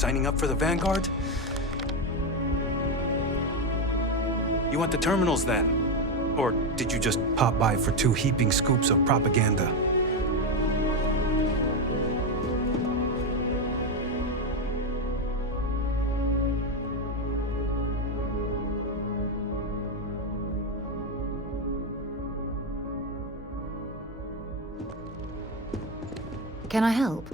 Signing up for the Vanguard? You want the terminals then? Or did you just pop by for 2 heaping scoops of propaganda? Can I help?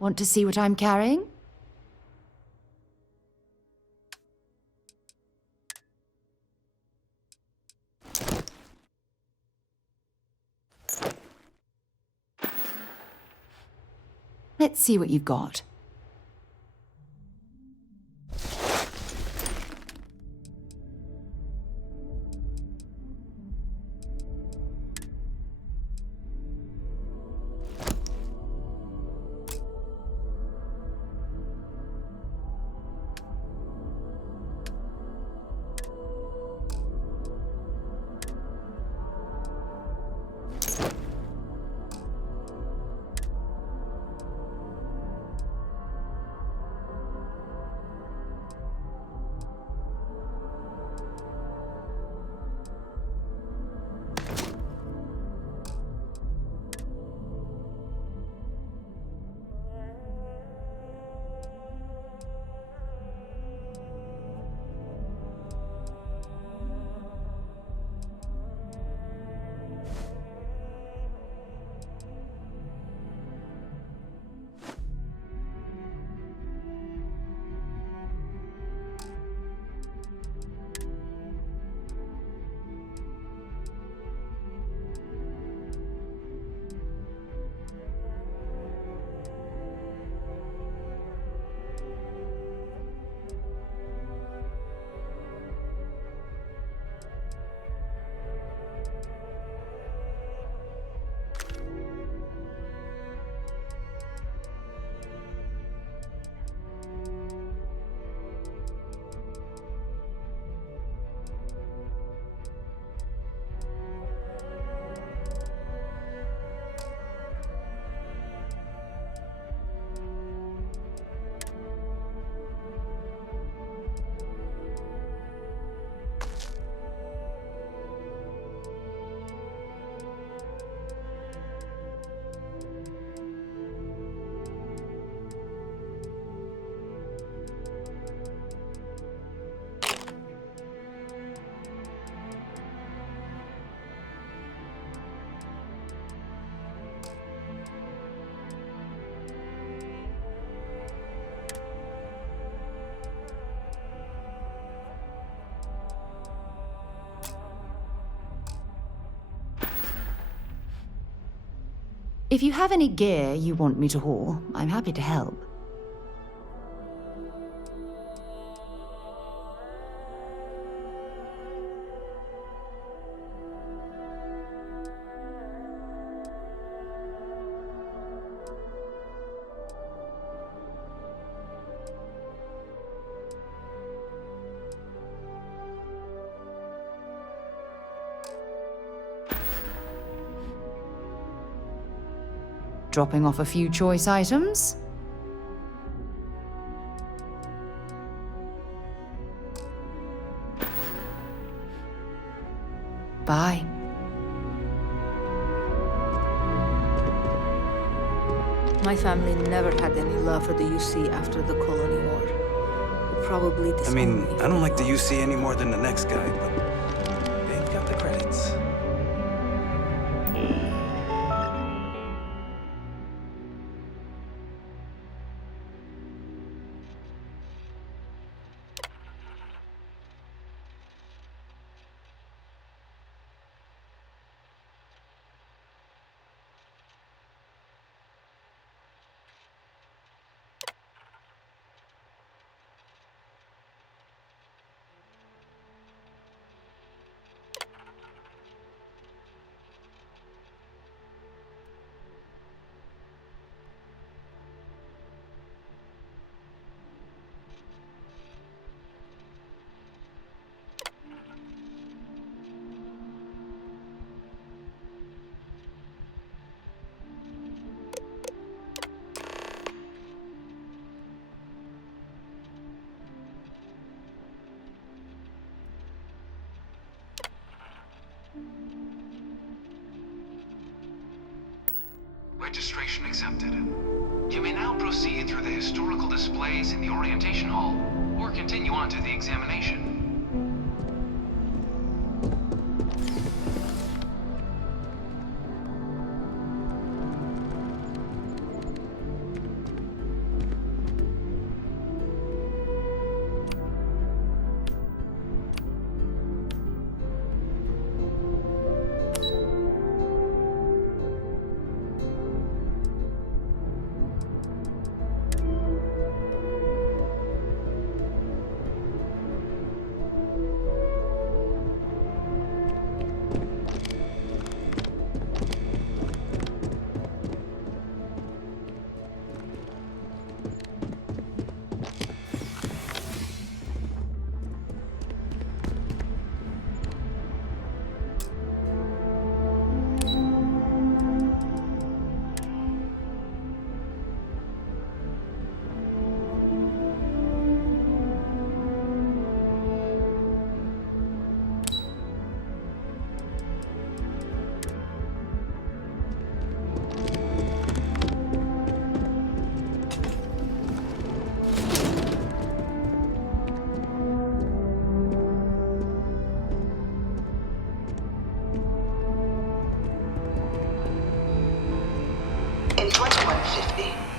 Want to see what I'm carrying? Let's see what you've got. If you have any gear you want me to haul, I'm happy to help. Dropping off a few choice items. Bye. My family never had any love for the UC after the Colony War. They probably I mean, disowned me I don't for like the long. UC any more than the next guy, but they've got the credits. Registration accepted. You may now proceed through the historical displays in the orientation hall, or continue on to the examination.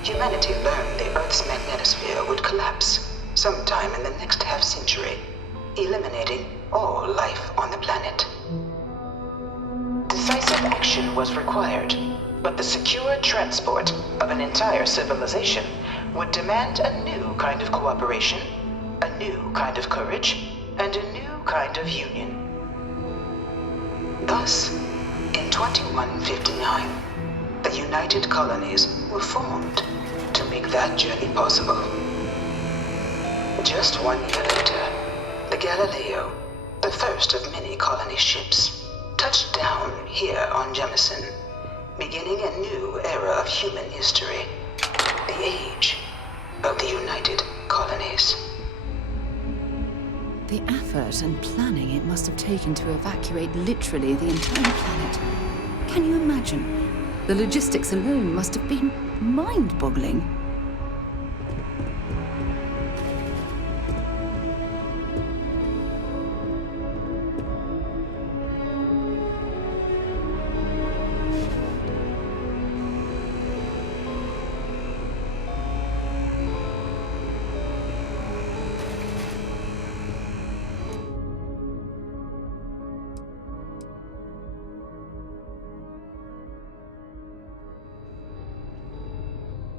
Humanity learned the Earth's magnetosphere would collapse sometime in the next half-century, eliminating all life on the planet. Decisive action was required, but the secure transport of an entire civilization would demand a new kind of cooperation, a new kind of courage, and a new kind of union. Thus, in 2159, the United Colonies were formed to make that journey possible. Just 1 year later, the Galileo, the first of many colony ships, touched down here on Jemison, beginning a new era of human history, the age of the United Colonies. The effort and planning it must have taken to evacuate literally the entire planet. Can you imagine? The logistics alone must have been mind-boggling.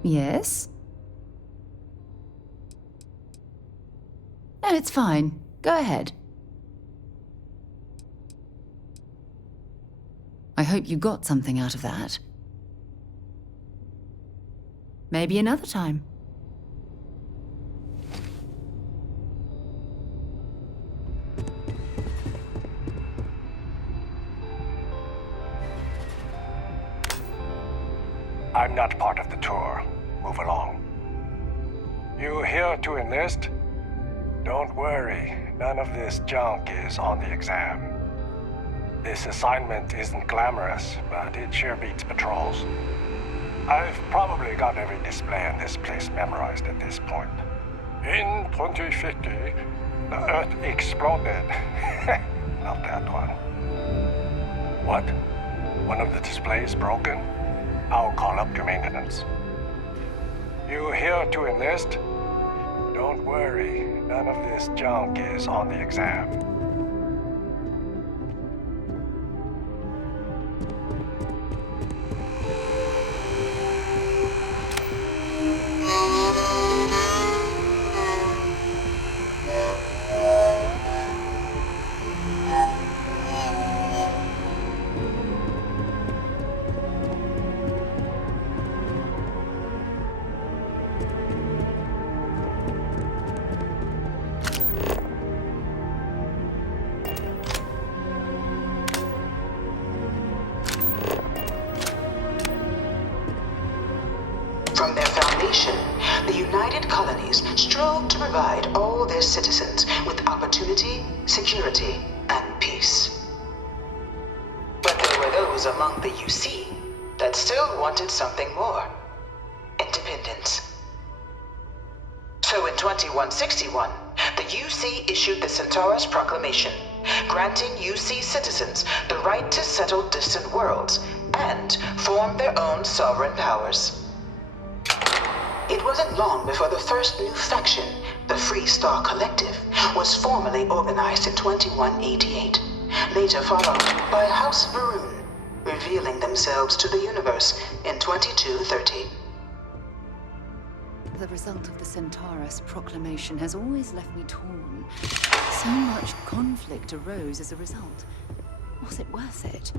Yes? No, it's fine. Go ahead. I hope you got something out of that. Maybe another time. I'm not part of the tour. Move along. You here to enlist? Don't worry, none of this junk is on the exam. This assignment isn't glamorous, but it sure beats patrols. I've probably got every display in this place memorized at this point. In 2050, the Earth exploded. Not that one. What? One of the displays broken? I'll call up to maintenance. You here to enlist? Don't worry, none of this junk is on the exam. From their foundation, the United Colonies strove to provide all their citizens with opportunity, security, and peace. But there were those among the UC that still wanted something more: independence. So in 2161, the UC issued the Centaurus Proclamation, granting UC citizens the right to settle distant worlds and form their own sovereign powers. It wasn't long before the first new faction, the Free Star Collective, was formally organized in 2188, later followed by House Varun, revealing themselves to the universe in 2230. The result of the Centaurus Proclamation has always left me torn. So much conflict arose as a result. Was it worth it?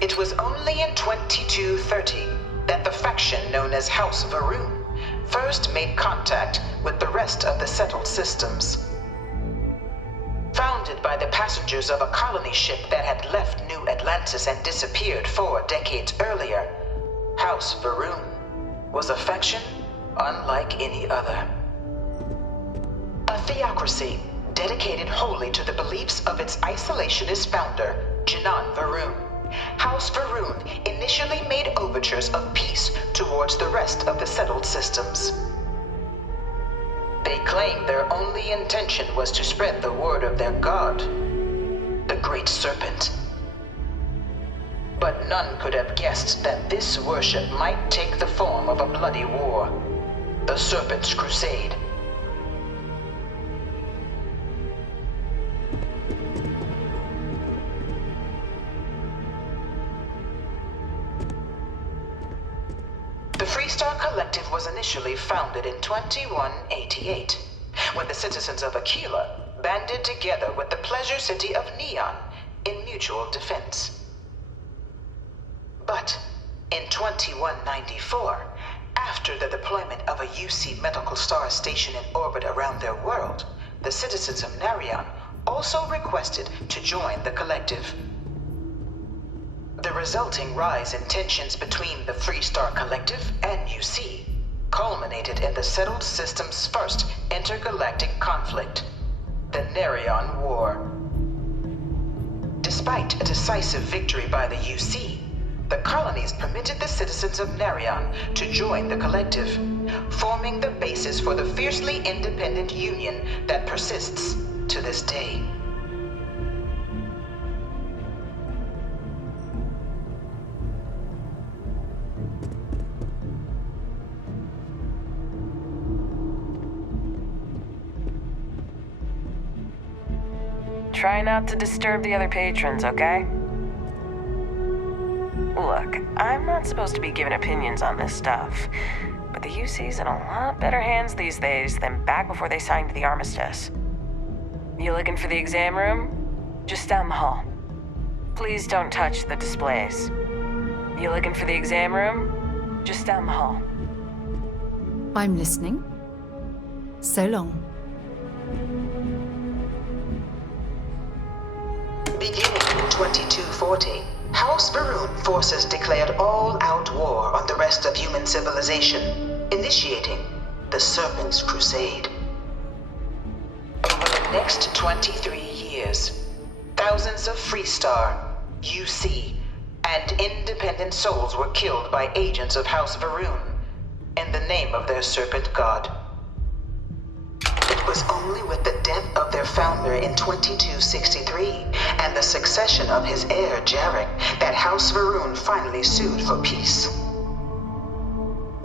It was only in 2230 that the faction known as House Varun first made contact with the rest of the settled systems. Founded by the passengers of a colony ship that had left New Atlantis and disappeared 4 decades earlier, House Varun was a faction unlike any other. A theocracy dedicated wholly to the beliefs of its isolationist founder, Janan Varun. House Varun initially made overtures of peace towards the rest of the settled systems. They claimed their only intention was to spread the word of their god, the Great Serpent. But none could have guessed that this worship might take the form of a bloody war, the Serpent's Crusade. The Freestar Collective was initially founded in 2188, when the citizens of Aquila banded together with the pleasure city of Neon in mutual defense. But in 2194, after the deployment of a UC medical star station in orbit around their world, the citizens of Narion also requested to join the collective. The resulting rise in tensions between the Freestar Collective and UC culminated in the settled system's first intergalactic conflict, the Narion War. Despite a decisive victory by the UC, the colonies permitted the citizens of Narion to join the collective, forming the basis for the fiercely independent union that persists to this day. Try not to disturb the other patrons, okay? Look, I'm not supposed to be giving opinions on this stuff, but the UC's in a lot better hands these days than back before they signed the armistice. You looking for the exam room? Just down the hall. Please don't touch the displays. You looking for the exam room? Just down the hall. I'm listening. So long. Beginning in 2240, House Varun forces declared all-out war on the rest of human civilization, initiating the Serpent's Crusade. Over the next 23 years, thousands of Freestar, UC, and independent souls were killed by agents of House Varun in the name of their serpent god. It was only with the death of their founder in 2263 and the succession of his heir, Jarek, that House Varun finally sued for peace.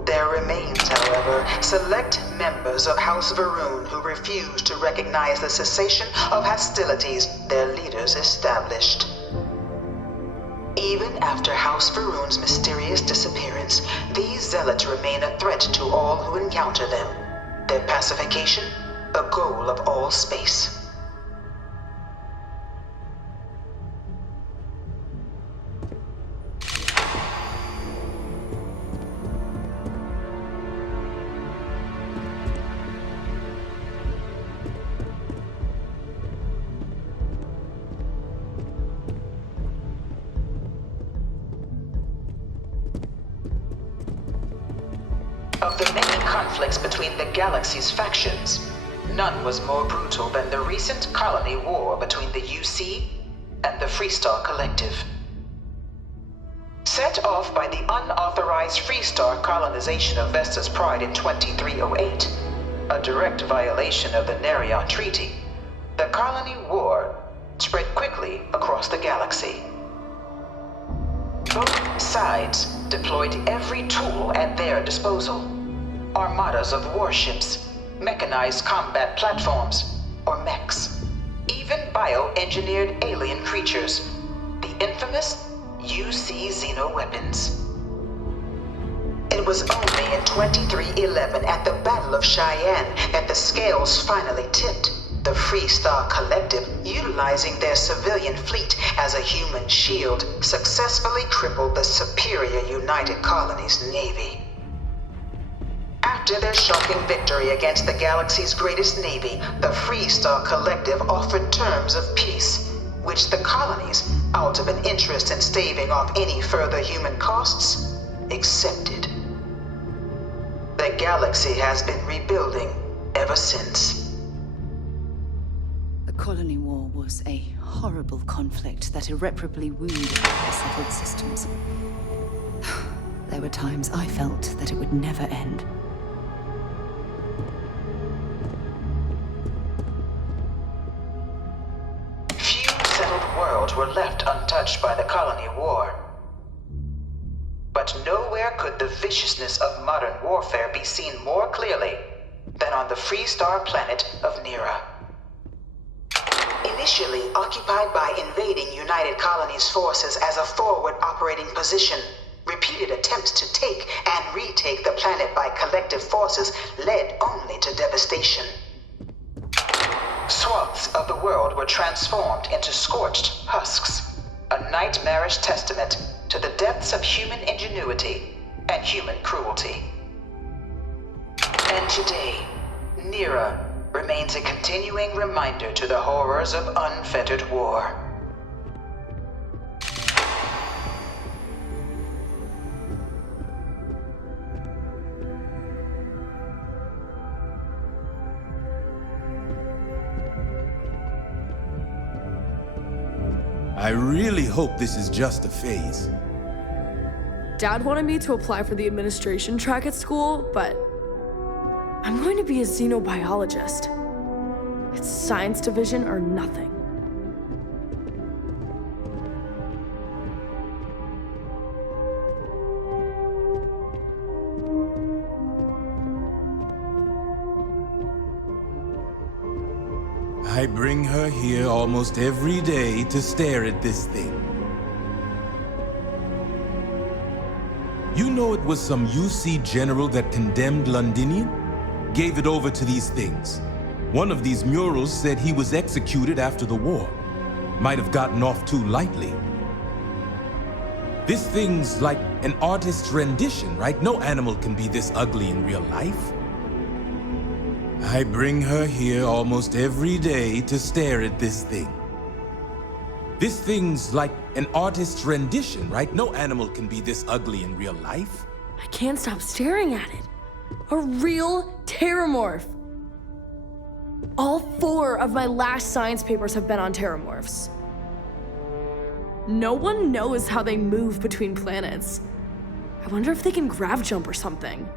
There remains, however, select members of House Varun who refuse to recognize the cessation of hostilities their leaders established. Even after House Varun's mysterious disappearance, these zealots remain a threat to all who encounter them. Their pacification, a goal of all space. Of the many conflicts conflicts between the galaxy's factions, none was more brutal than the recent colony war between the UC and the Freestar Collective. Set off by the unauthorized Freestar colonization of Vesta's Pride in 2308, a direct violation of the Nerion Treaty, the colony war spread quickly across the galaxy. Both sides deployed every tool at their disposal. Armadas of warships, mechanized combat platforms, or mechs, even bioengineered alien creatures, the infamous UC xeno-weapons. It was only in 2311 at the Battle of Cheyenne that the scales finally tipped, the Freestar Collective, utilizing their civilian fleet as a human shield, successfully crippled the superior United Colonies Navy. After their shocking victory against the galaxy's greatest navy, the Freestar Collective offered terms of peace, which the colonies, out of an interest in staving off any further human costs, accepted. The galaxy has been rebuilding ever since. The colony war was a horrible conflict that irreparably wounded the settled systems. There were times I felt that it would never end. Few settled worlds were left untouched by the colony war. But nowhere could the viciousness of modern warfare be seen more clearly than on the Freestar planet of Nera. Initially occupied by invading United Colonies forces as a forward operating position, repeated attempts to take and retake the planet by collective forces led only to devastation. Swaths of the world were transformed into scorched husks, a nightmarish testament to the depths of human ingenuity and human cruelty. And today, Nera remains a continuing reminder to the horrors of unfettered war. I really hope this is just a phase. Dad wanted me to apply for the administration track at school, but I'm going to be a xenobiologist. It's science division or nothing. I bring her here almost every day to stare at this thing. You know it was some UC general that condemned Londinian? Gave it over to these things. One of these murals said he was executed after the war. Might have gotten off too lightly. This thing's like an artist's rendition, right? No animal can be this ugly in real life. I bring her here almost every day to stare at this thing. This thing's like an artist's rendition, right? No animal can be this ugly in real life. I can't stop staring at it. A real terramorph. All 4 of my last science papers have been on terramorphs. No one knows how they move between planets. I wonder if they can grav jump or something.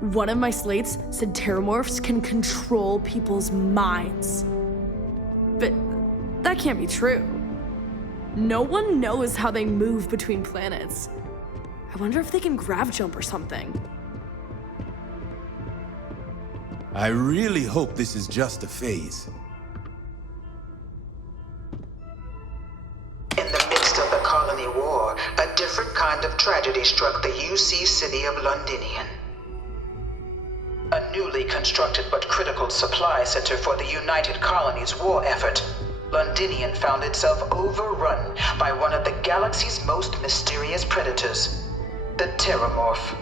One of my slates said terramorphs can control people's minds. But that can't be true. No one knows how they move between planets. I wonder if they can grav jump or something. I really hope this is just a phase. In the midst of the colony war, a different kind of tragedy struck the UC city of Londinian. A newly constructed but critical supply center for the United Colonies' war effort, Londinian found itself overrun by one of the galaxy's most mysterious predators, the Terramorph.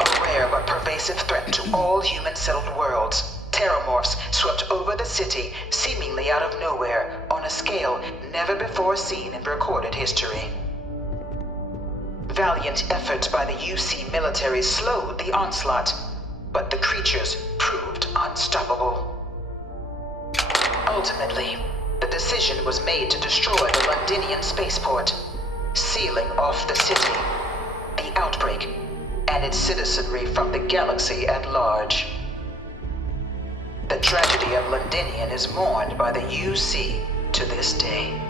A rare but pervasive threat to all human-settled worlds, Terramorphs swept over the city, seemingly out of nowhere, on a scale never before seen in recorded history. Valiant efforts by the UC military slowed the onslaught, but the creatures proved unstoppable. Ultimately, the decision was made to destroy the Londinian spaceport, sealing off the city, the outbreak, and its citizenry from the galaxy at large. The tragedy of Londinian is mourned by the UC to this day.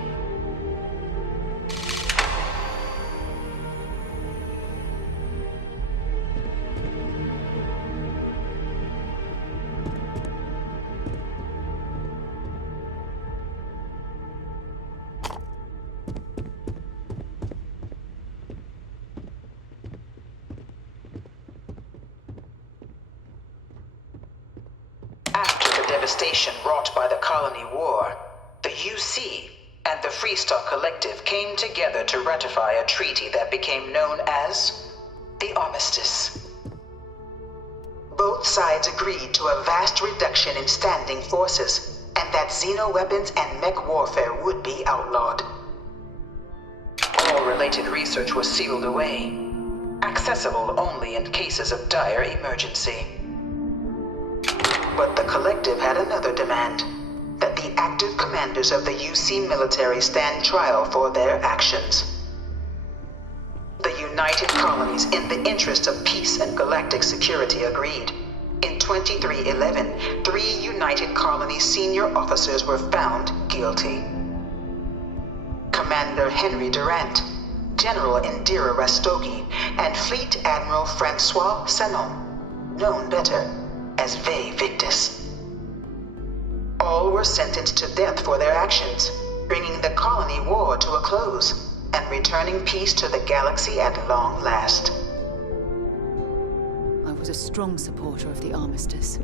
After the devastation wrought by the Colony War, the UC and the Freestar Collective came together to ratify a treaty that became known as the Armistice. Both sides agreed to a vast reduction in standing forces, and that xenoweapons and mech warfare would be outlawed. All related research was sealed away, accessible only in cases of dire emergency. But the Collective had another demand, that the active commanders of the UC military stand trial for their actions. The United Colonies, in the interest of peace and galactic security, agreed. In 2311, 3 United Colonies senior officers were found guilty. Commander Henry Durant, General Indira Rastogi, and Fleet Admiral Francois Sanon, known better as Ve Victus. All were sentenced to death for their actions, bringing the colony war to a close and returning peace to the galaxy at long last. I was a strong supporter of the Armistice.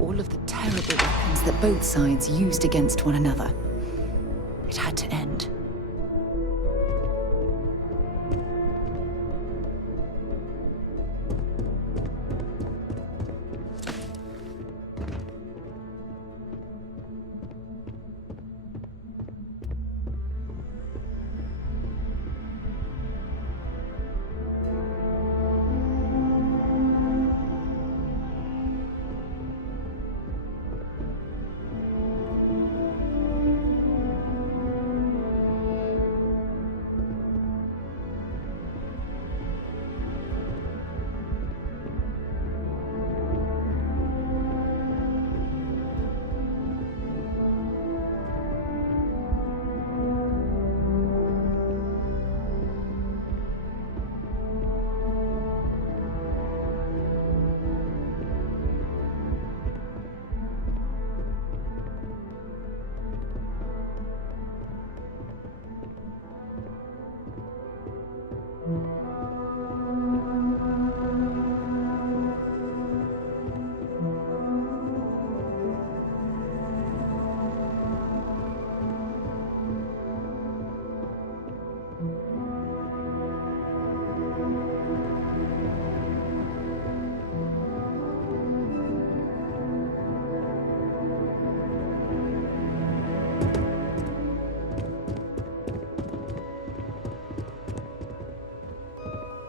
All of the terrible weapons that both sides used against one another. It had to end.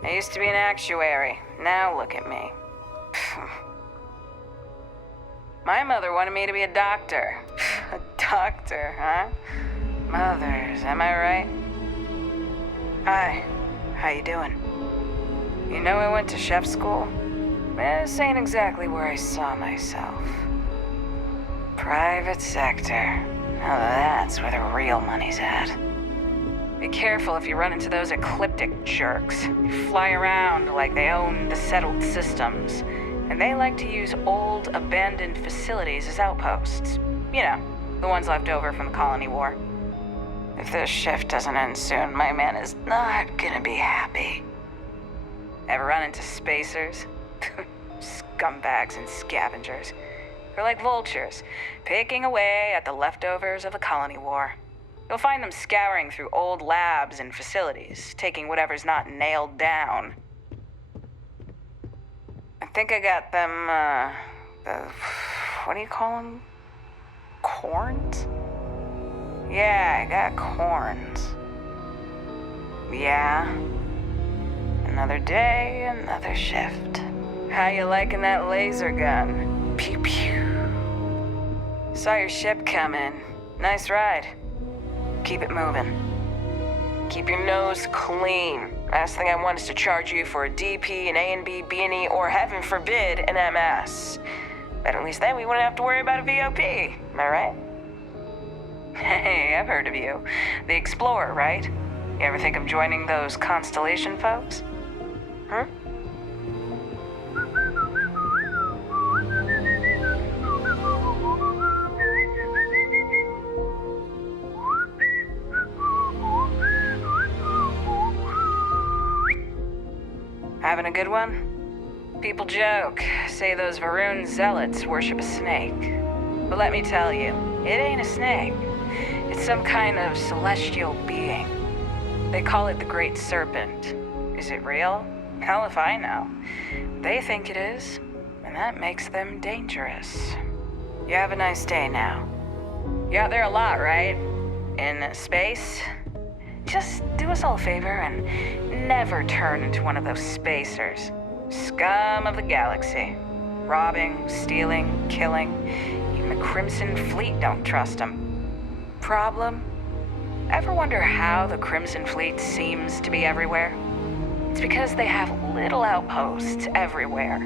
I used to be an actuary. Now look at me. My mother wanted me to be a doctor. A doctor, huh? Mothers, am I right? Hi, how you doing? You know I went to chef school? This ain't exactly where I saw myself. Private sector. Now that's where the real money's at. Be careful if you run into those ecliptic jerks. They fly around like they own the settled systems, and they like to use old, abandoned facilities as outposts. You know, the ones left over from the Colony War. If this shift doesn't end soon, my man is not gonna be happy. Ever run into spacers? Scumbags and scavengers. They're like vultures, picking away at the leftovers of the Colony War. You'll find them scouring through old labs and facilities, taking whatever's not nailed down. I think I got them, what do you call them? Corns? Yeah, I got corns. Yeah? Another day, another shift. How you liking that laser gun? Pew pew. Saw your ship come in. Nice ride. Keep it moving. Keep your nose clean. Last thing I want is to charge you for a DP, an A&B, B&E, or heaven forbid, an MS. But at least then we wouldn't have to worry about a VOP. Am I right? Hey, I've heard of you. The Explorer, right? You ever think of joining those Constellation folks? Huh? Having a good one? People joke, say those Varun zealots worship a snake. But let me tell you, it ain't a snake. It's some kind of celestial being. They call it the Great Serpent. Is it real? Hell if I know. They think it is, and that makes them dangerous. You have a nice day now. You're out there a lot, right? In space? Just do us all a favor and never turn into one of those spacers. Scum of the galaxy. Robbing, stealing, killing. Even the Crimson Fleet don't trust them. Problem? Ever wonder how the Crimson Fleet seems to be everywhere? It's because they have little outposts everywhere.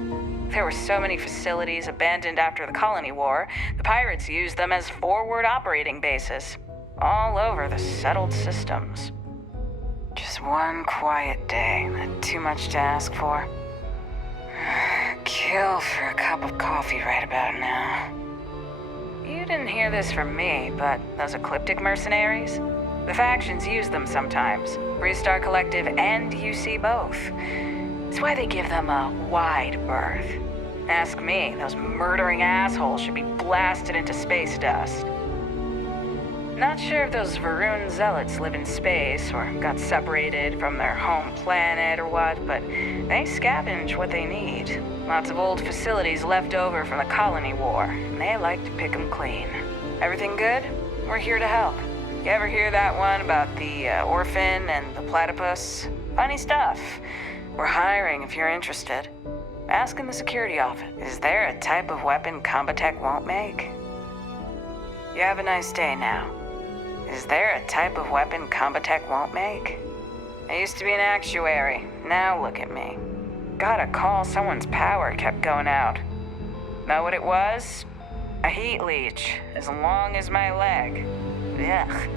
There were so many facilities abandoned after the Colony War, the pirates used them as forward operating bases. All over the settled systems. Just one quiet day. Not too much to ask for. Kill for a cup of coffee right about now. You didn't hear this from me, but those ecliptic mercenaries? The factions use them sometimes. Freestar Collective and UC both. It's why they give them a wide berth. Ask me, those murdering assholes should be blasted into space dust. Not sure if those Varun zealots live in space or got separated from their home planet or what, but they scavenge what they need. Lots of old facilities left over from the Colony War, and they like to pick them clean. Everything good? We're here to help. You ever hear that one about the orphan and the platypus? Funny stuff. We're hiring if you're interested. Ask in the security office. Is there a type of weapon Combatech won't make? You have a nice day now. Is there a type of weapon Combatech won't make? I used to be an actuary. Now look at me. Got a call, someone's power kept going out. Know what it was? A heat leech, as long as my leg. Ugh.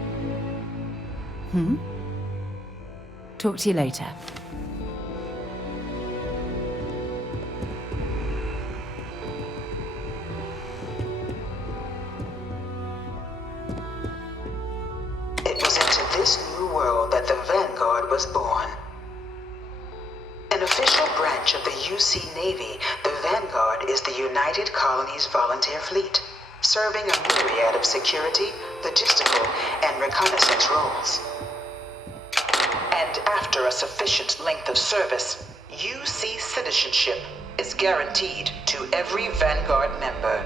Talk to you later. It was into this new world that the Vanguard was born. An official branch of the UC Navy, the Vanguard is the United Colonies Volunteer Fleet, serving a myriad of security, logistical, and reconnaissance roles. And after a sufficient length of service, UC citizenship is guaranteed to every Vanguard member.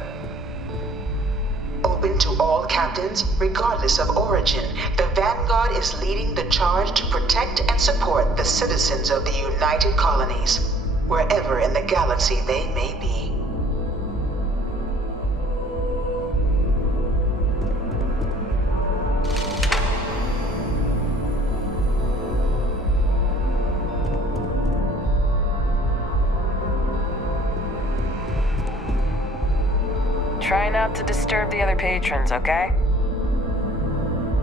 Open to all captains, regardless of origin, the Vanguard is leading the charge to protect and support the citizens of the United Colonies, wherever in the galaxy they may be. Try not to disturb the other patrons, okay?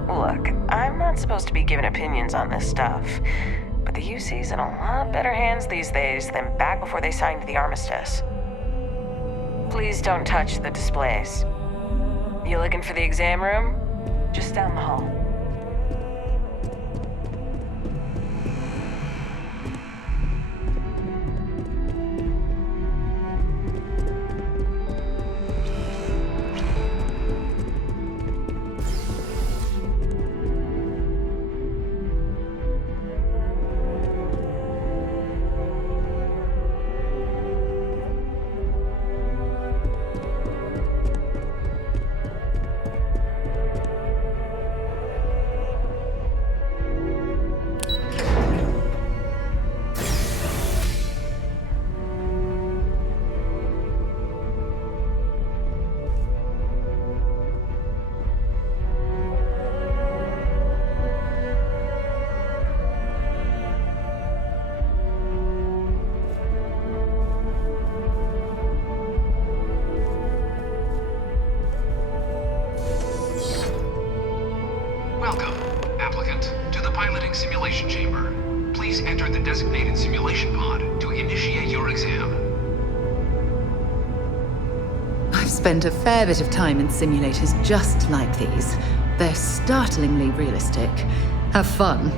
Look, I'm not supposed to be giving opinions on this stuff, but the UC's in a lot better hands these days than back before they signed the armistice. Please don't touch the displays. You looking for the exam room? Just down the hall. piloting simulation chamber. Please enter the designated simulation pod to initiate your exam. I've spent a fair bit of time in simulators just like these. They're startlingly realistic. Have fun.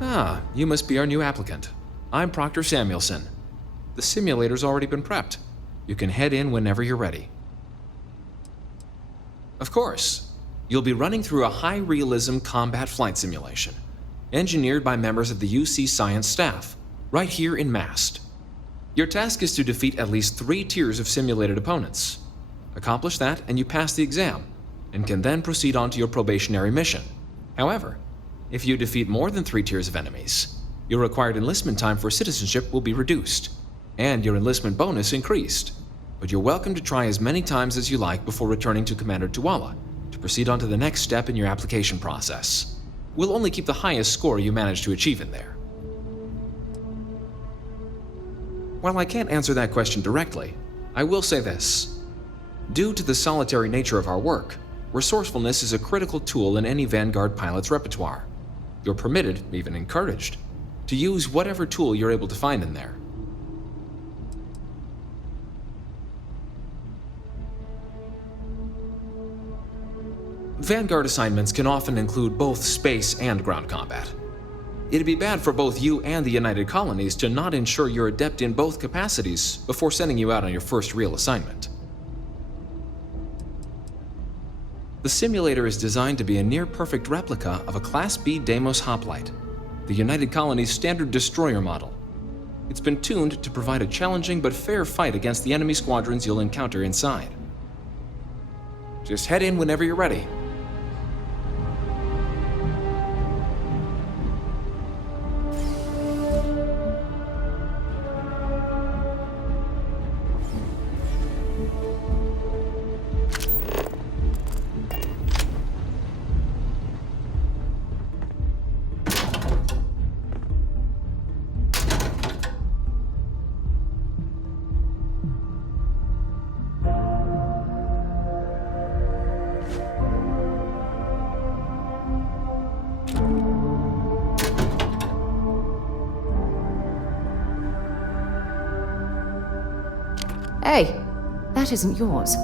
Ah, you must be our new applicant. I'm Proctor Samuelson. The simulator's already been prepped. You can head in whenever you're ready. Of course, you'll be running through a high-realism combat flight simulation, engineered by members of the UC science staff, right here in MAST. Your task is to defeat at least 3 tiers of simulated opponents. Accomplish that, and you pass the exam, and can then proceed on to your probationary mission. However, if you defeat more than 3 tiers of enemies, your required enlistment time for citizenship will be reduced, and your enlistment bonus increased. But you're welcome to try as many times as you like before returning to Commander Tuala to proceed on to the next step in your application process. We'll only keep the highest score you manage to achieve in there. While I can't answer that question directly, I will say this. Due to the solitary nature of our work, resourcefulness is a critical tool in any Vanguard pilot's repertoire. You're permitted, even encouraged, to use whatever tool you're able to find in there. Vanguard assignments can often include both space and ground combat. It'd be bad for both you and the United Colonies to not ensure you're adept in both capacities before sending you out on your first real assignment. The simulator is designed to be a near-perfect replica of a Class B Deimos hoplite, the United Colony's standard destroyer model. It's been tuned to provide a challenging but fair fight against the enemy squadrons you'll encounter inside. Just head in whenever you're ready. Hey, that isn't yours.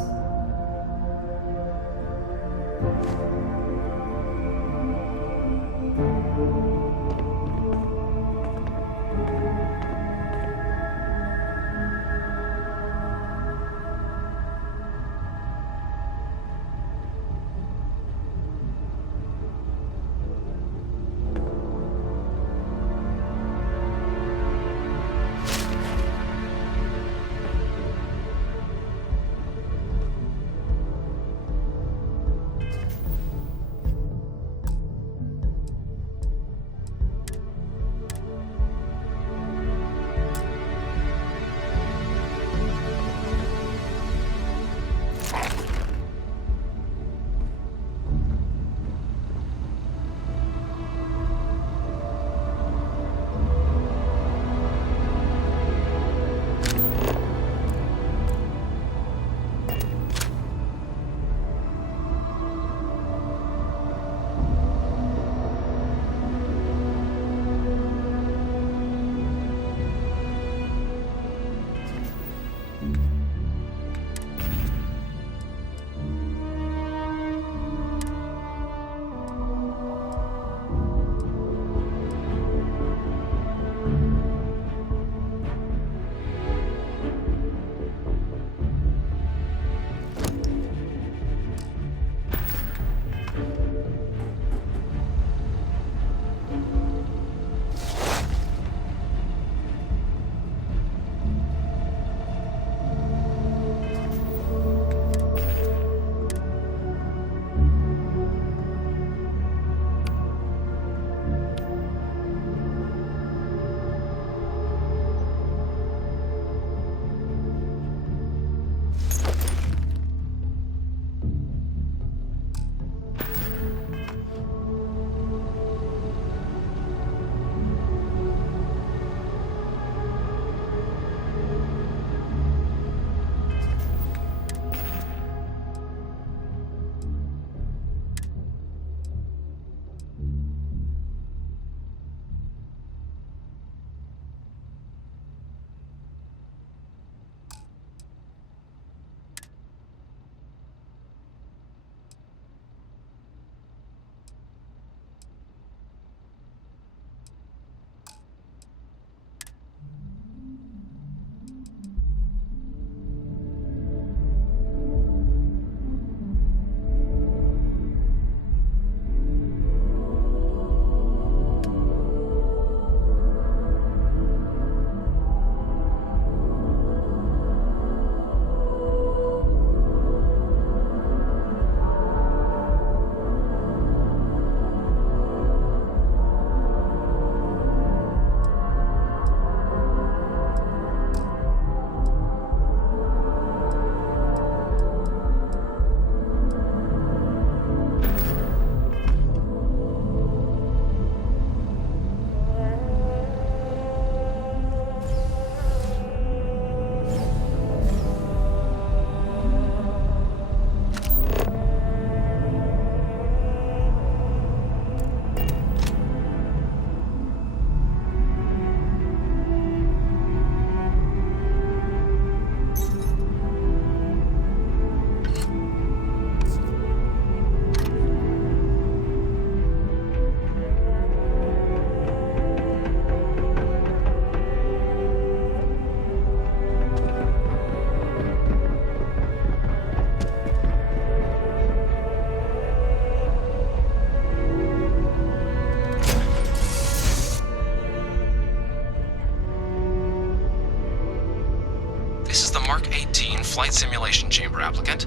flight simulation chamber, applicant.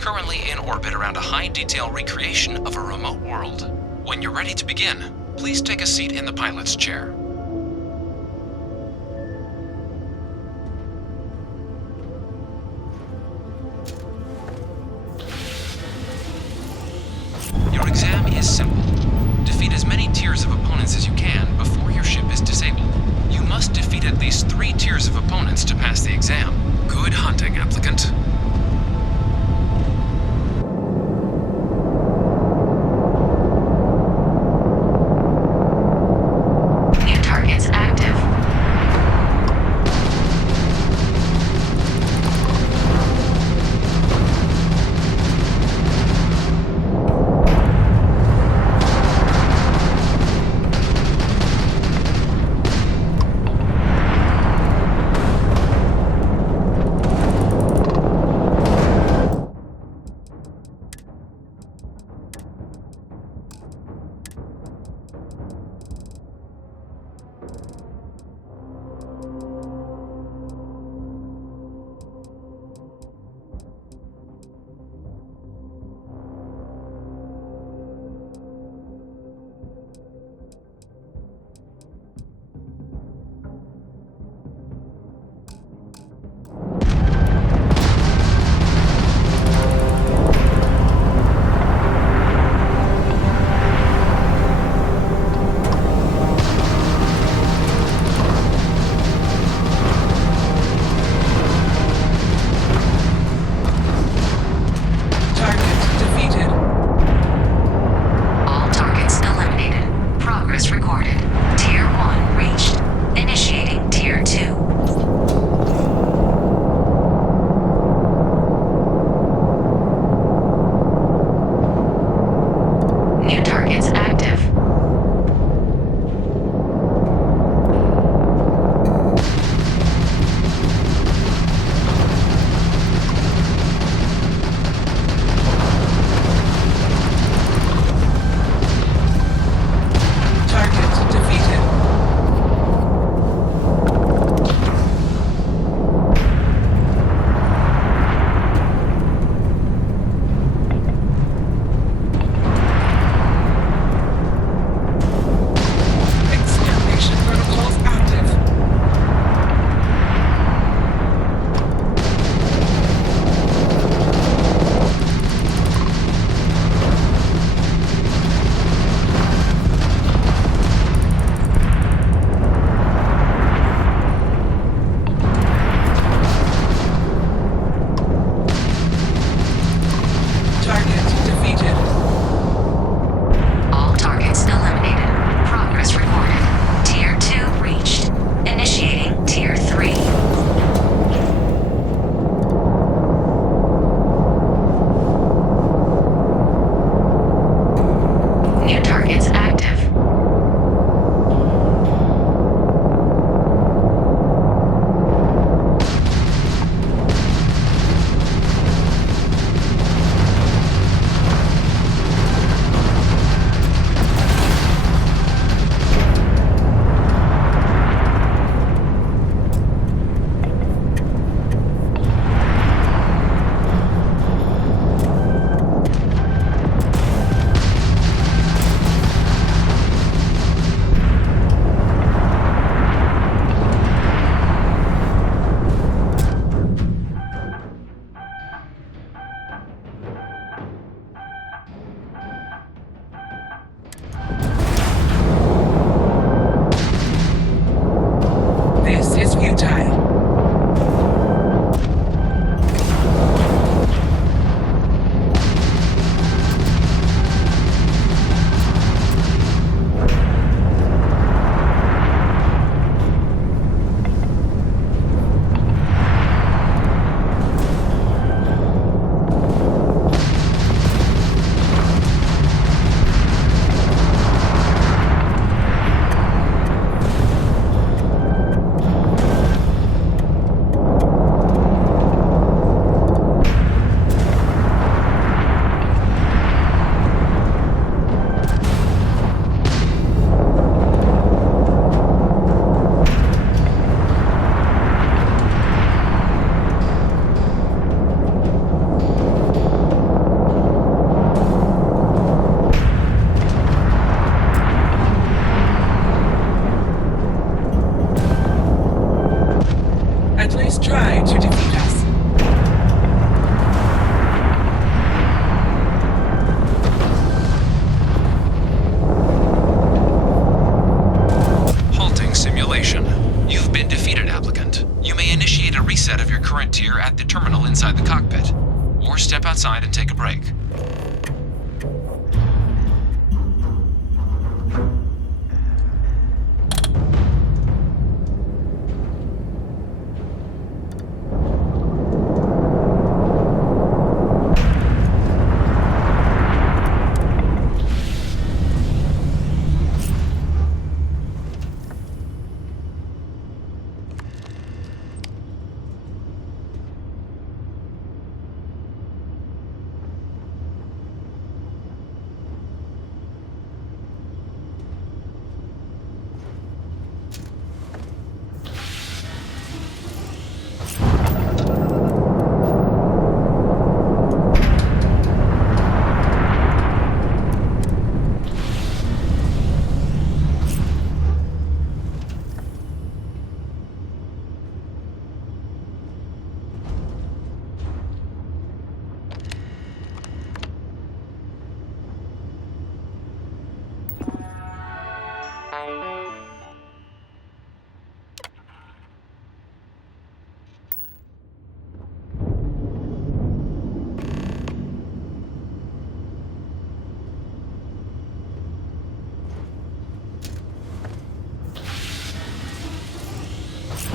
Currently in orbit around a high-detail recreation of a remote world. When you're ready to begin, please take a seat in the pilot's chair. Your exam is simple. Defeat as many tiers of opponents as you can before your ship is disabled. You must defeat at least 3 tiers of opponents to pass the exam. Good hunting, applicant. Frontier at the terminal inside the cockpit, or step outside and take a break.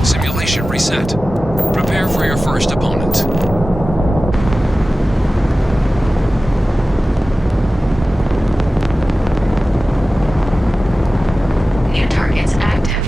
Simulation reset. Prepare for your first opponent. New targets active.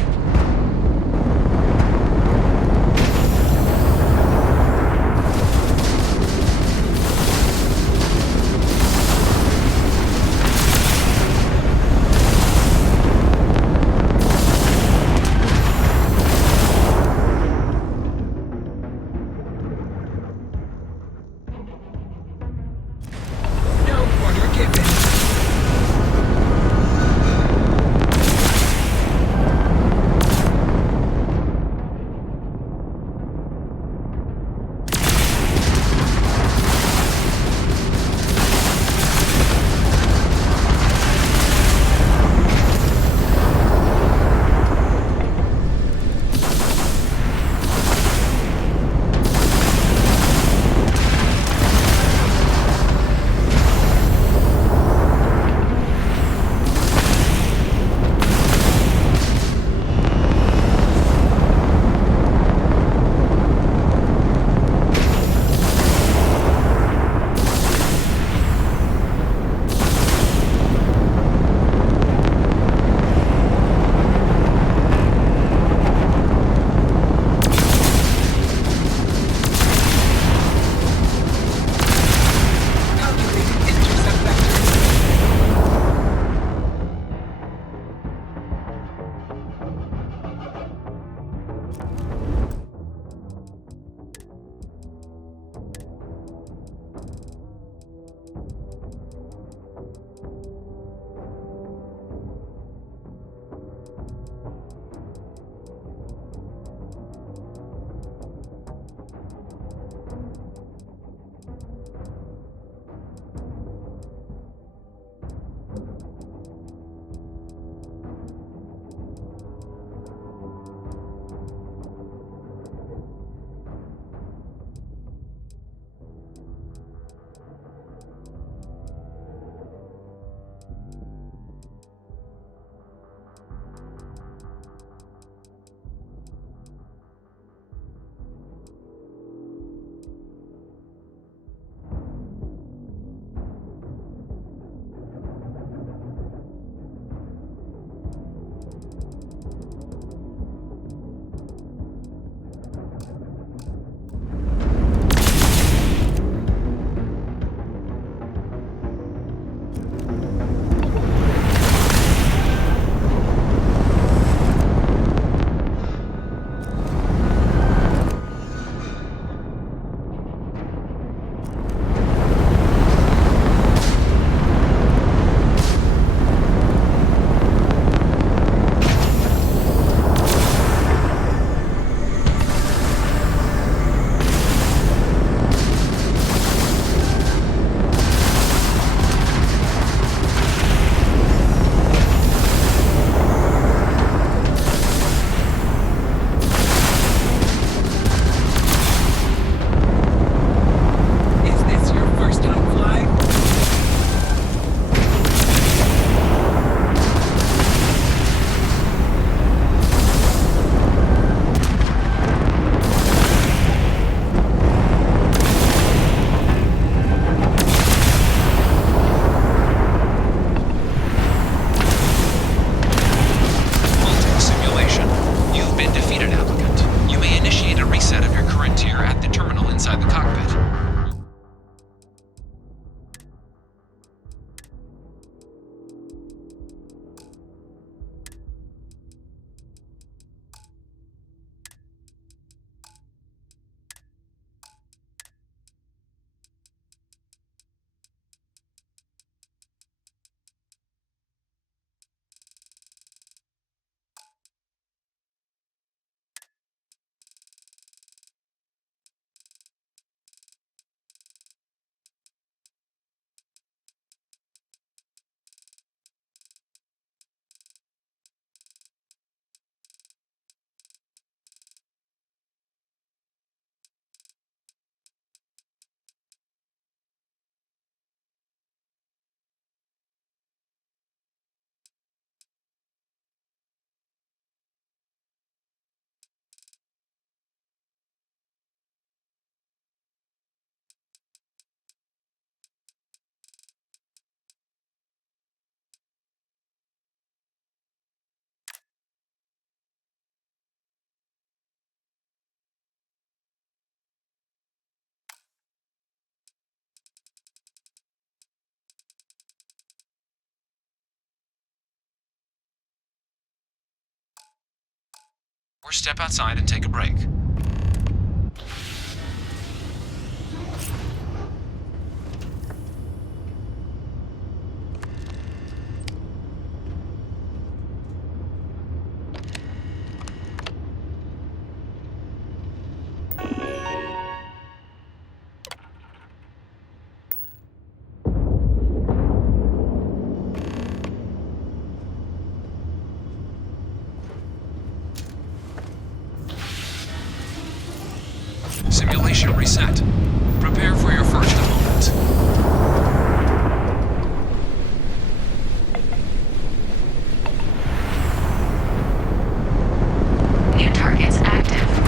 or step outside and take a break. Simulation reset. Prepare for your first opponent. New targets active.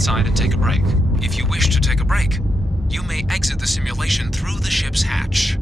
outside and take a break. If you wish to take a break, you may exit the simulation through the ship's hatch.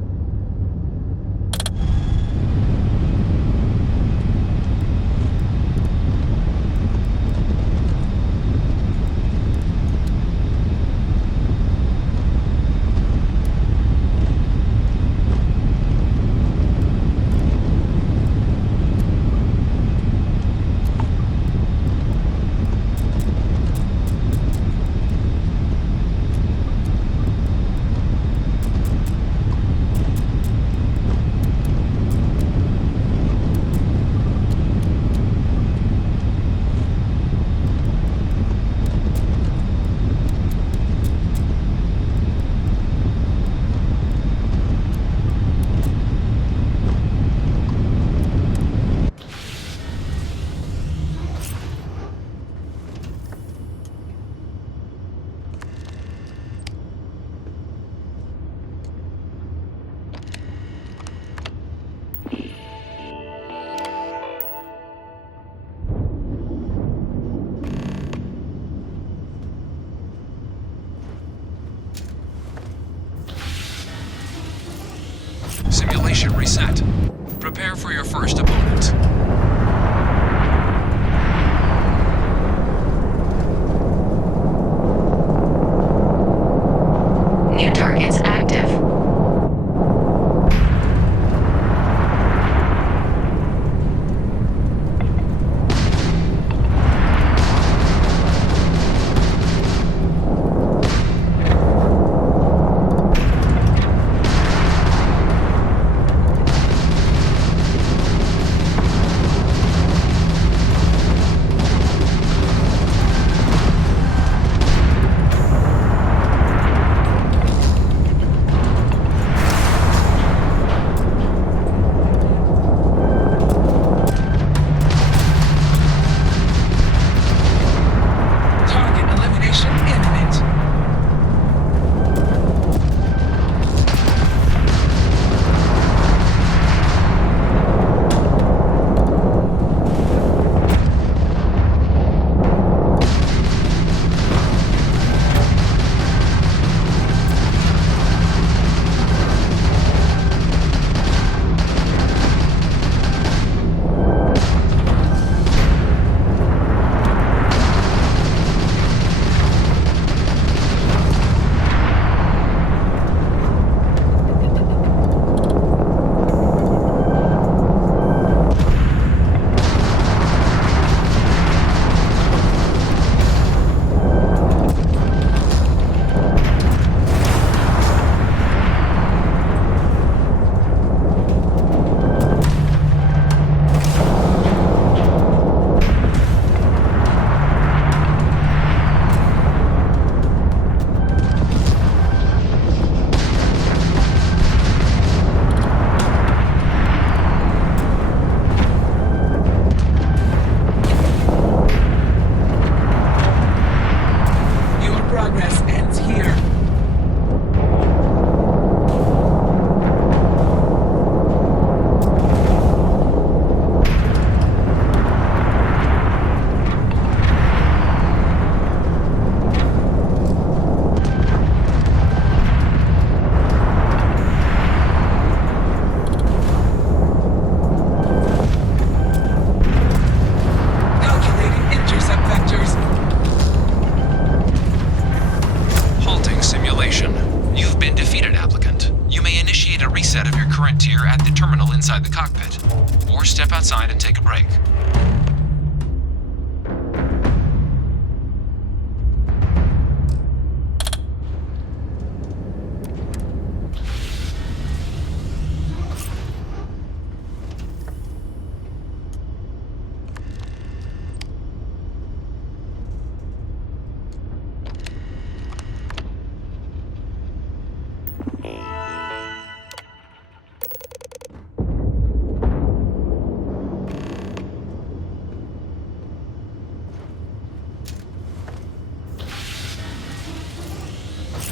reset. Prepare for your first opponent. New targets active. Inside the cockpit, or step outside and take a break.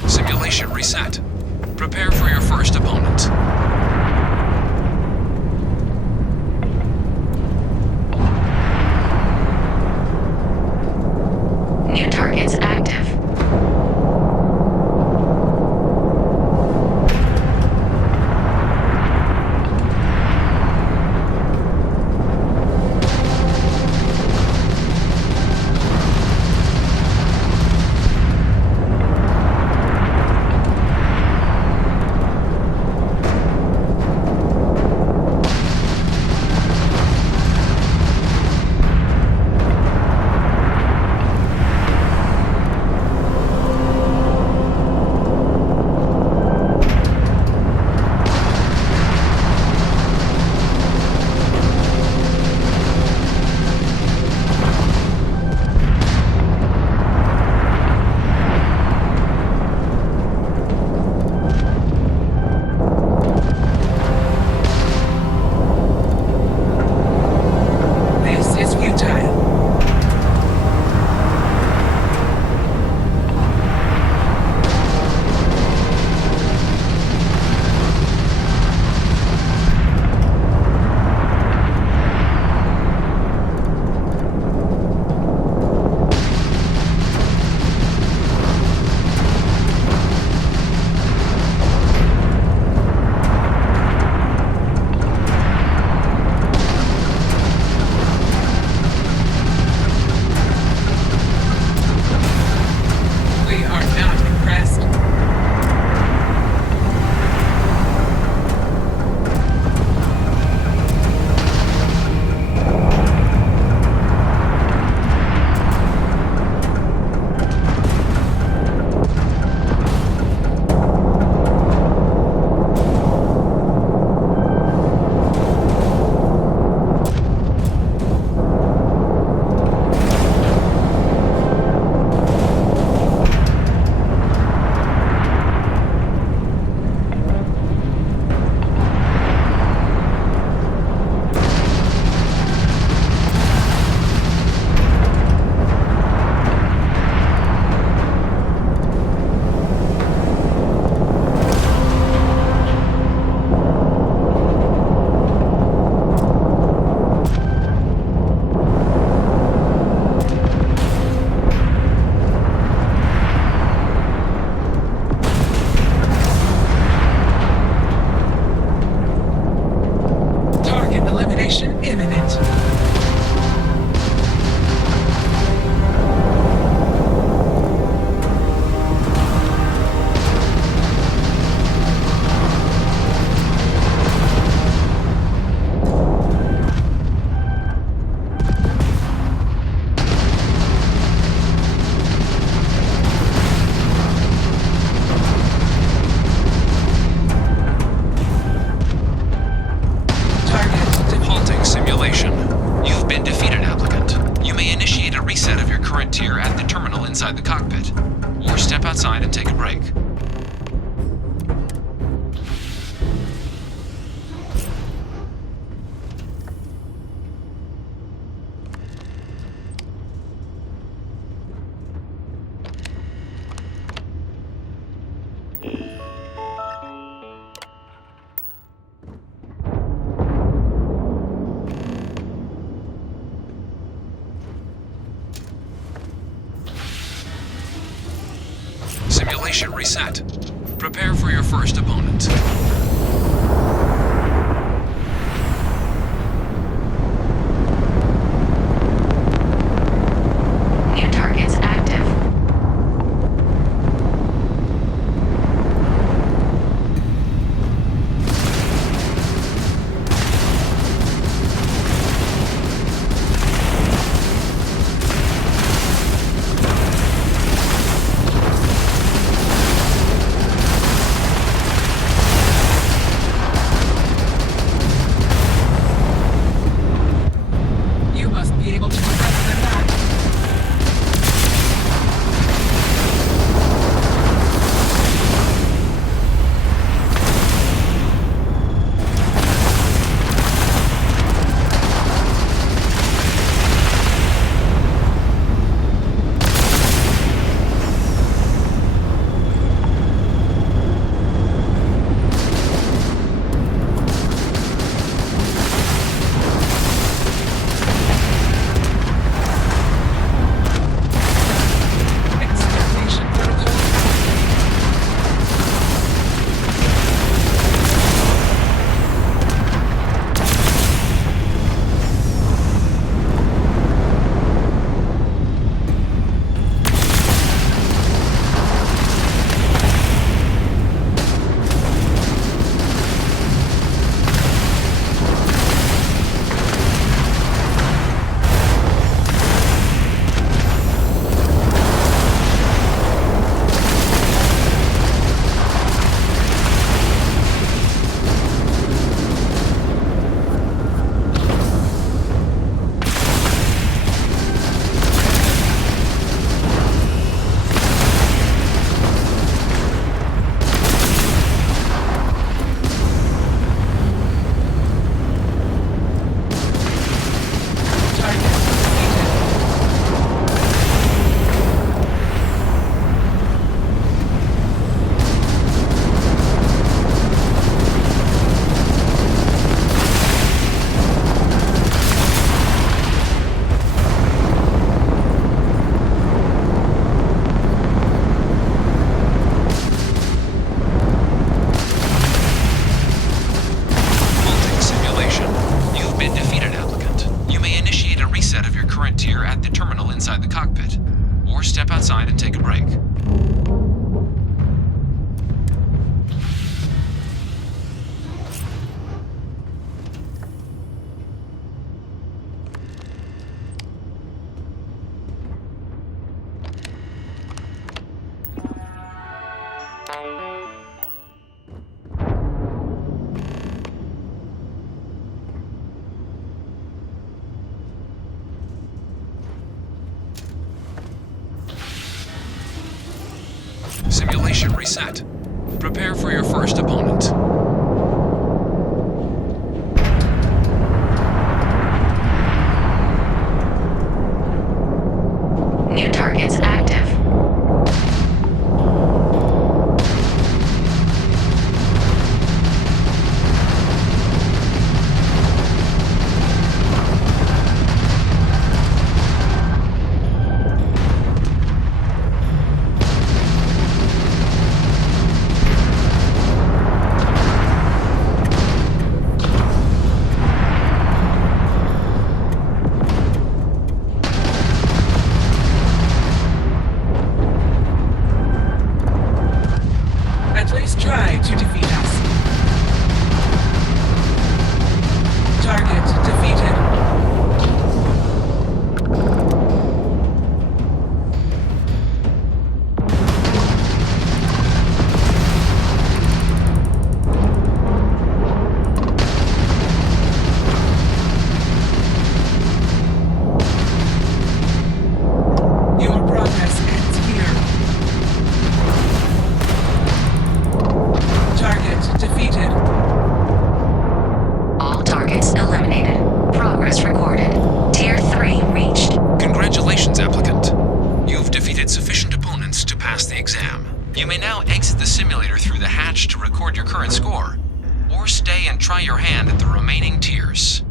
Simulation reset. Prepare for your first opponent. New targets active. Detonation imminent. Halting simulation. You've been defeated, applicant. You may initiate a reset of your current tier at the terminal inside the cockpit, or step outside and take a break. Simulation reset. Prepare for your first opponent. New targets active. You must be able to do better than that. Extermination protocol. Target defeated. Halting simulation. You've been defeated, applicant. You may initiate a reset of your current tier at the terminal inside the cockpit, or step outside and take a break. Simulation reset. Prepare for your first opponent. New targets active. Progress recorded. Tier 3 reached. Congratulations, applicant. You've defeated sufficient opponents to pass the exam. You may now exit the simulator through the hatch to record your current score, or stay and try your hand at the remaining tiers.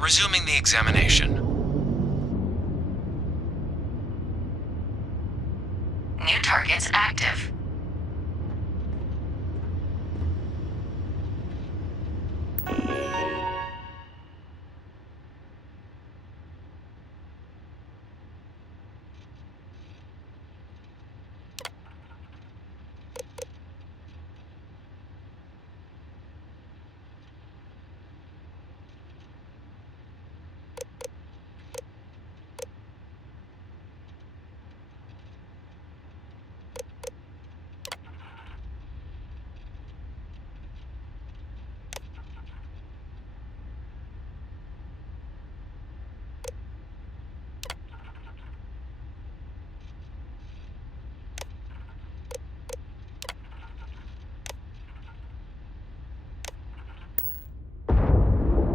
Resuming the examination. New targets active.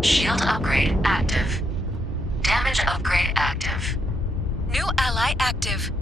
Shield upgrade active. Damage upgrade active. New ally active.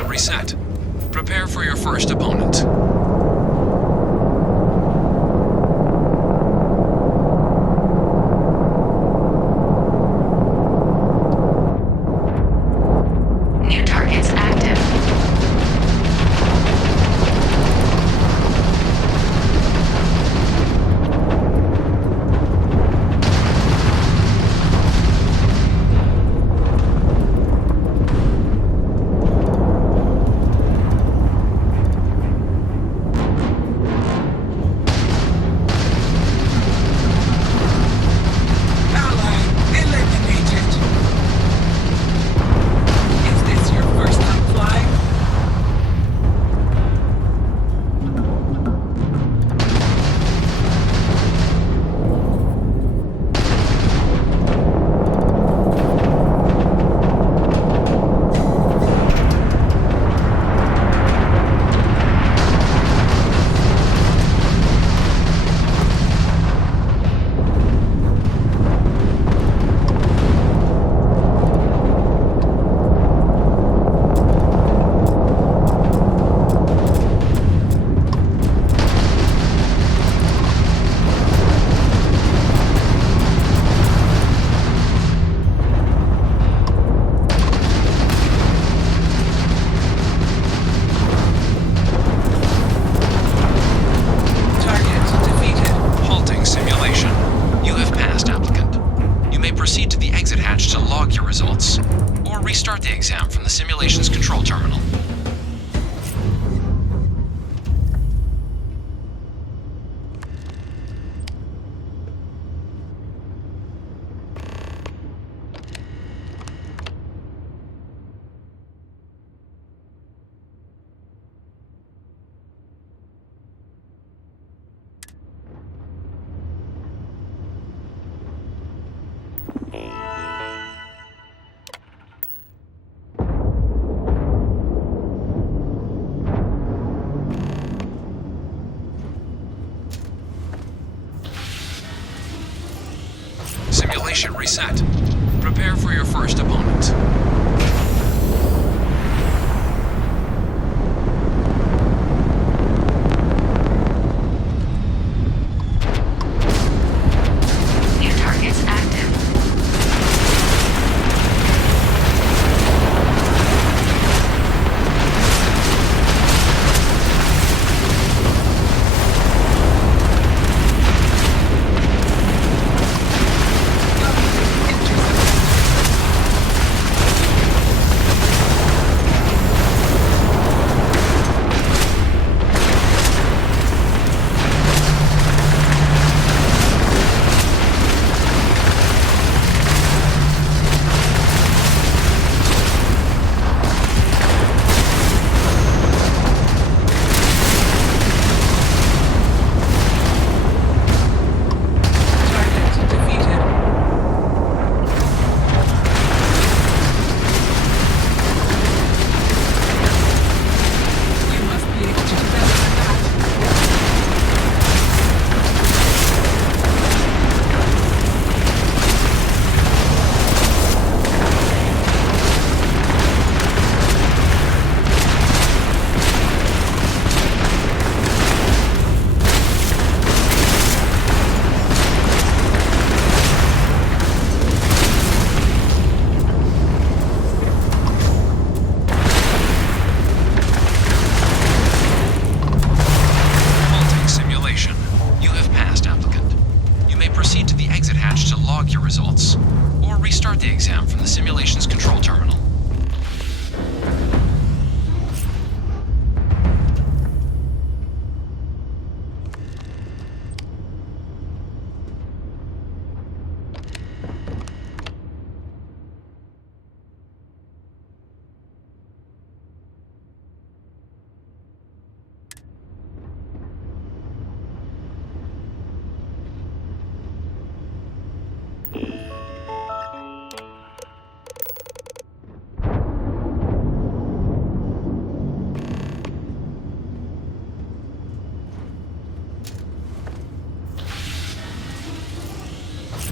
Simulation reset. Prepare for your first opponent. New targets active. Ally eliminated. Is this your first time flying? Target defeated. Halting simulation. You have passed, applicant. You may proceed to the exit hatch to log your results, or restart the exam from the simulation's control terminal. Simulation reset. Prepare for your first opponent. New targets active. Target defeated. You must be able to do better than that. Halting simulation. You have passed, applicant. You may proceed to the exit hatch to log your results, or restart the exam from the simulation's control terminal.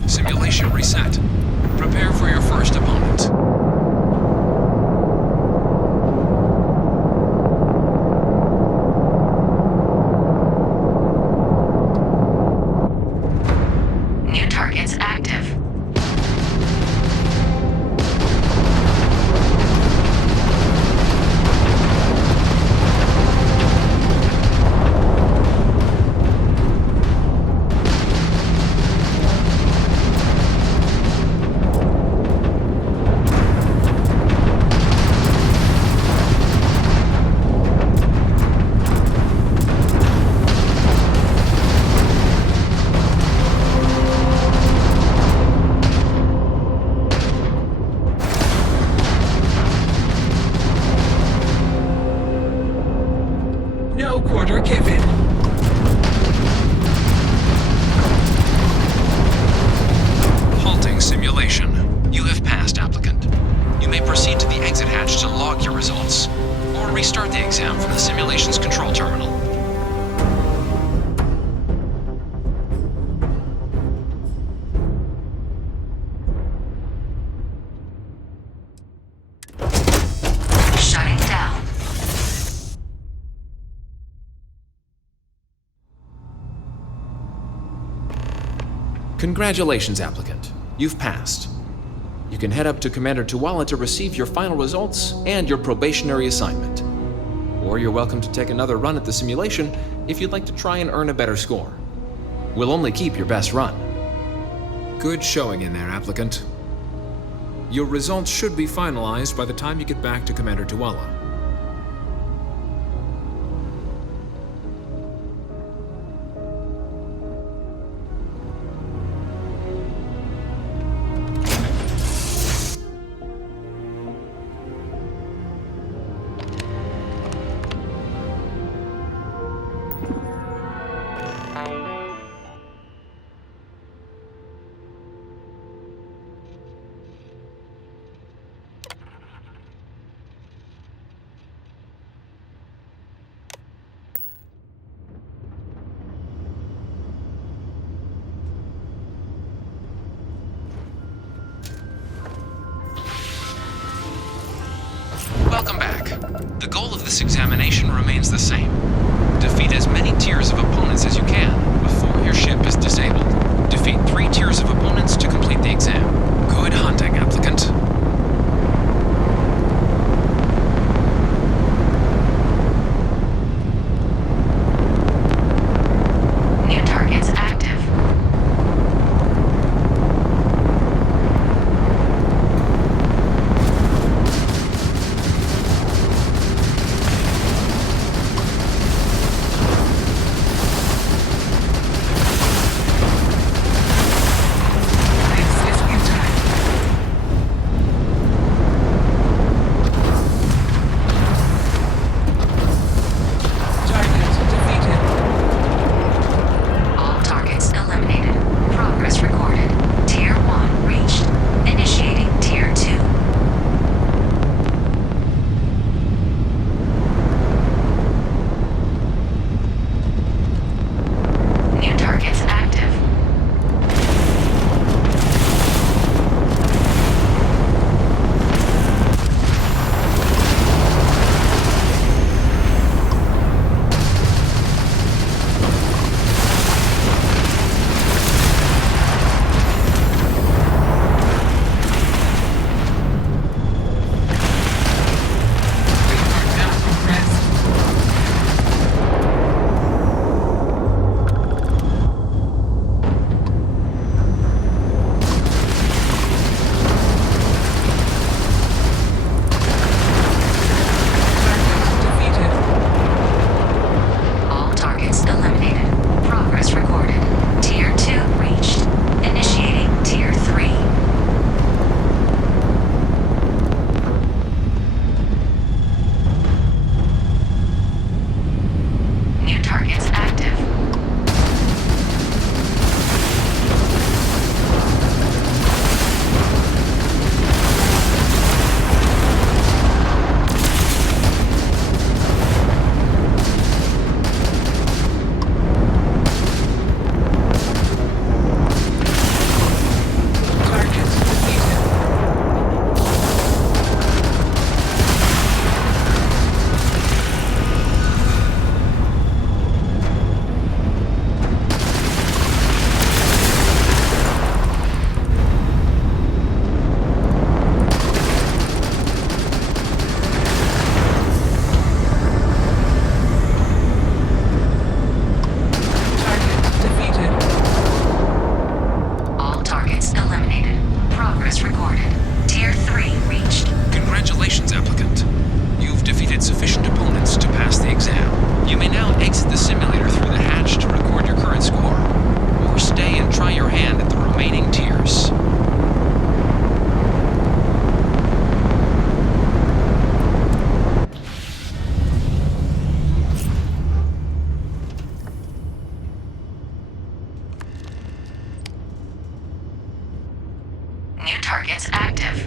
Simulation reset. Prepare for your first opponent. restart the exam from the simulation's control terminal. Shutting down. Congratulations, applicant. You've passed. You can head up to Commander Tuwala to receive your final results and your probationary assignment. Or you're welcome to take another run at the simulation if you'd like to try and earn a better score. We'll only keep your best run. Good showing in there, applicant. Your results should be finalized by the time you get back to Commander Tuwala. Welcome back. The goal of this examination remains the same. Defeat as many tiers of opponents as you can before your ship is disabled. Defeat 3 tiers of opponents to complete the exam. Good hunting, applicant. New targets active. All targets eliminated. Progress recorded. Tier 1 reached. Initiating Tier 2. New targets active. All targets eliminated. Progress recorded. Tier 2 reached. Initiating Tier 3. New targets active. All targets eliminated. Progress recorded. Tier 3 reached. Congratulations, applicant. You've defeated sufficient opponents to pass the exam. You may now exit the simulator through the hatch to record your current score, or stay and try your hand at the remaining tiers. New targets active.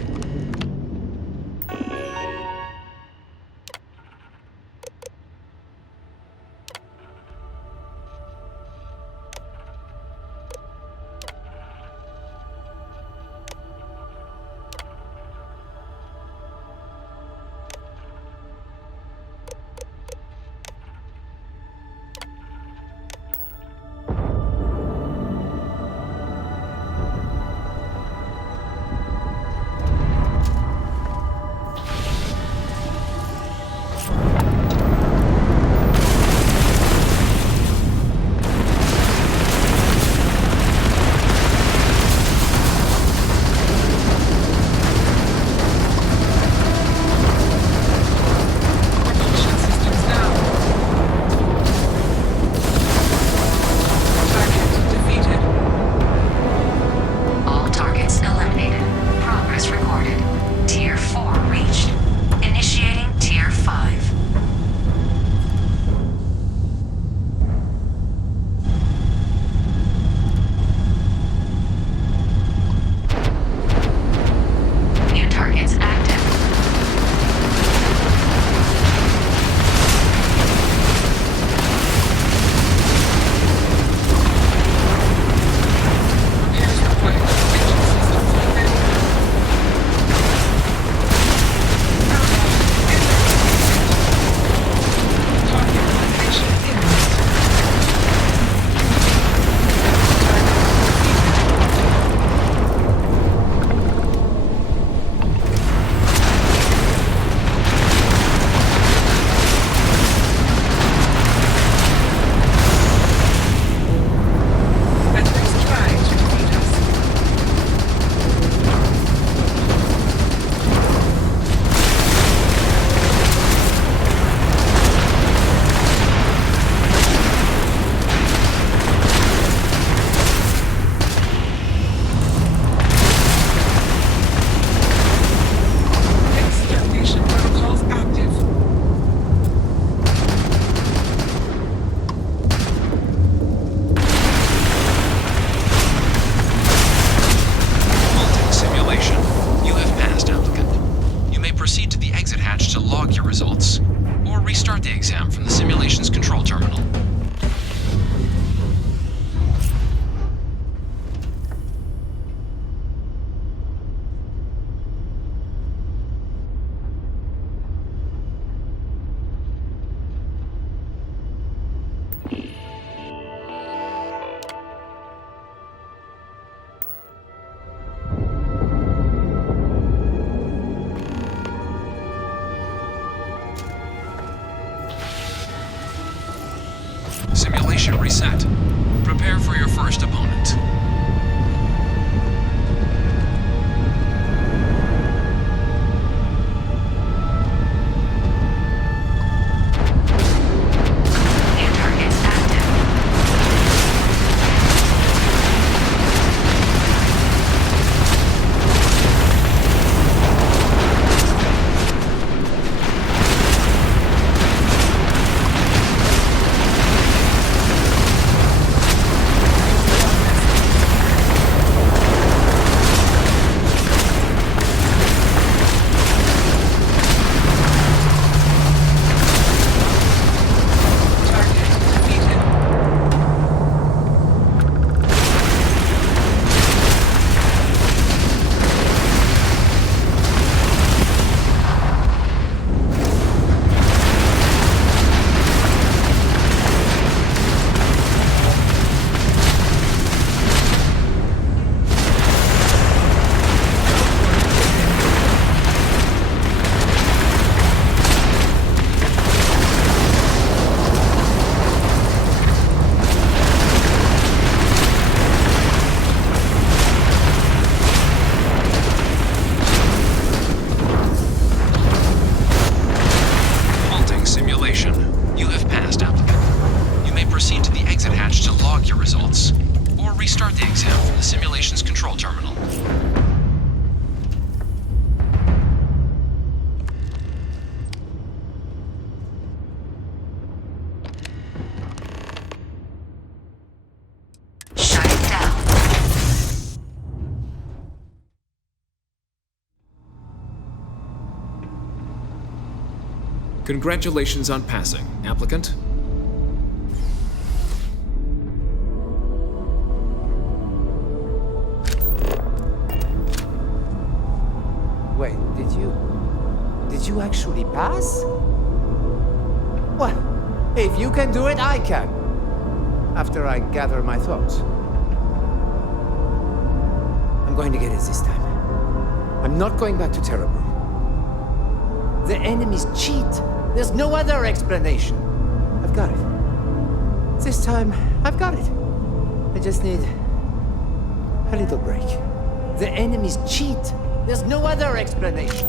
simulation. You have passed, applicant. You may proceed to the exit hatch to log your results, or restart the exam from the simulation's control terminal. Simulation reset. Prepare for your first opponent. New targets active. Restart the exam from the simulation's control terminal. Shut it down. Congratulations on passing, applicant. Wait, did you actually pass? Well, if you can do it, I can. After I gather my thoughts. I'm going to get it this time. I'm not going back to Terrible. The enemies cheat. There's no other explanation. I've got it. This time, I've got it. I just need a little break. The enemies cheat. There's no other explanation.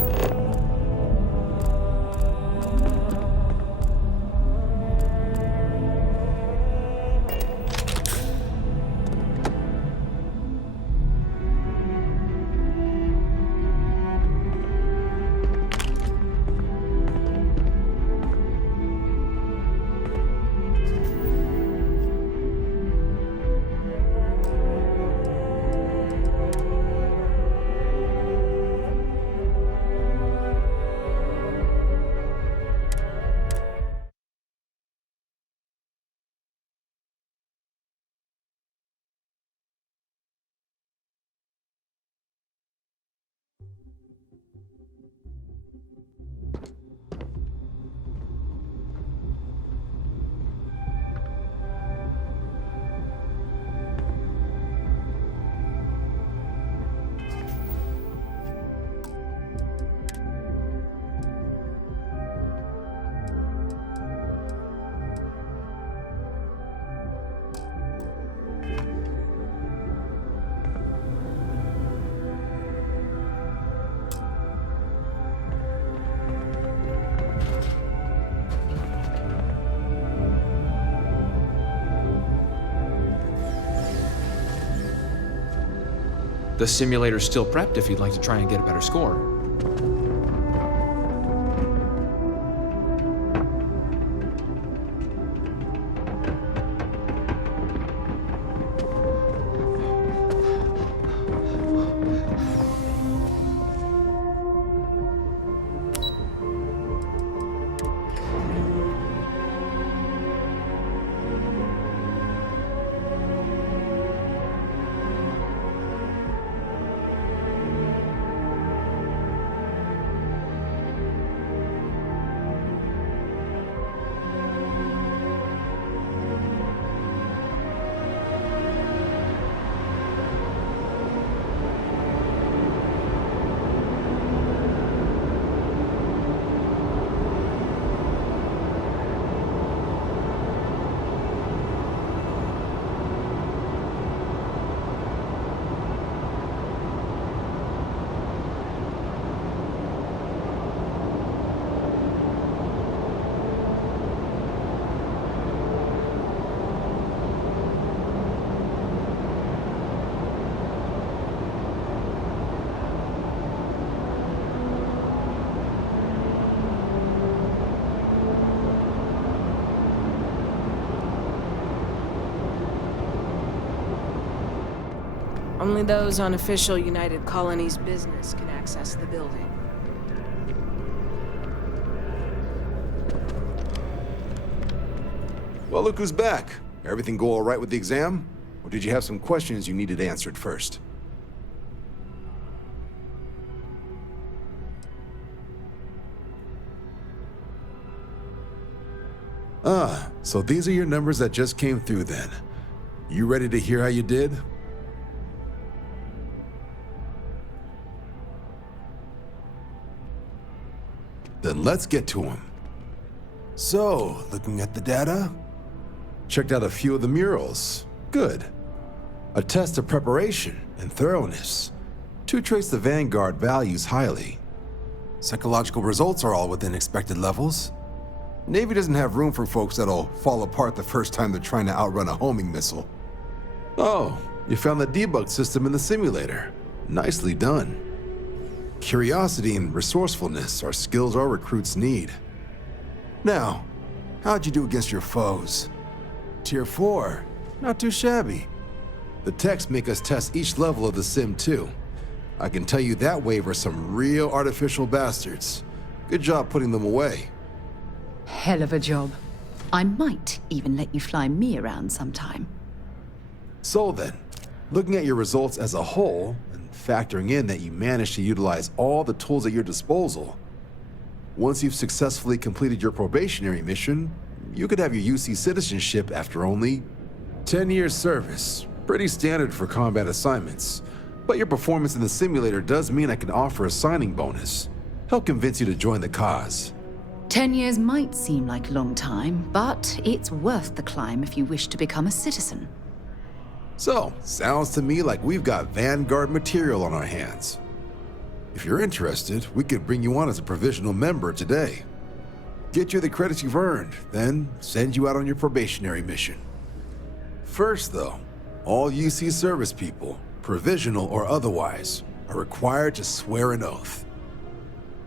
The simulator's still prepped if you'd like to try and get a better score. Only those on official United Colonies business can access the building. Well, look who's back. Everything go all right with the exam? Or did you have some questions you needed answered first? Ah, so these are your numbers that just came through then. You ready to hear how you did? Then let's get to them. So, looking at the data, checked out a few of the murals. Good. A test of preparation and thoroughness. Two traits the Vanguard values highly. Psychological results are all within expected levels. Navy doesn't have room for folks that'll fall apart the first time they're trying to outrun a homing missile. Oh, you found the debug system in the simulator. Nicely done. Curiosity and resourcefulness are skills our recruits need. Now, how'd you do against your foes? Tier 4, not too shabby. The techs make us test each level of the sim too. I can tell you that wave are some real artificial bastards. Good job putting them away. Hell of a job. I might even let you fly me around sometime. So then, looking at your results as a whole, and factoring in that you managed to utilize all the tools at your disposal, once you've successfully completed your probationary mission, you could have your UC citizenship after only 10 years service. Pretty standard for combat assignments. But your performance in the simulator does mean I can offer a signing bonus. Help convince you to join the cause. 10 years might seem like a long time, but it's worth the climb if you wish to become a citizen. So, sounds to me like we've got Vanguard material on our hands. If you're interested, we could bring you on as a provisional member today. Get you the credits you've earned, then send you out on your probationary mission. First though, all UC service people, provisional or otherwise, are required to swear an oath.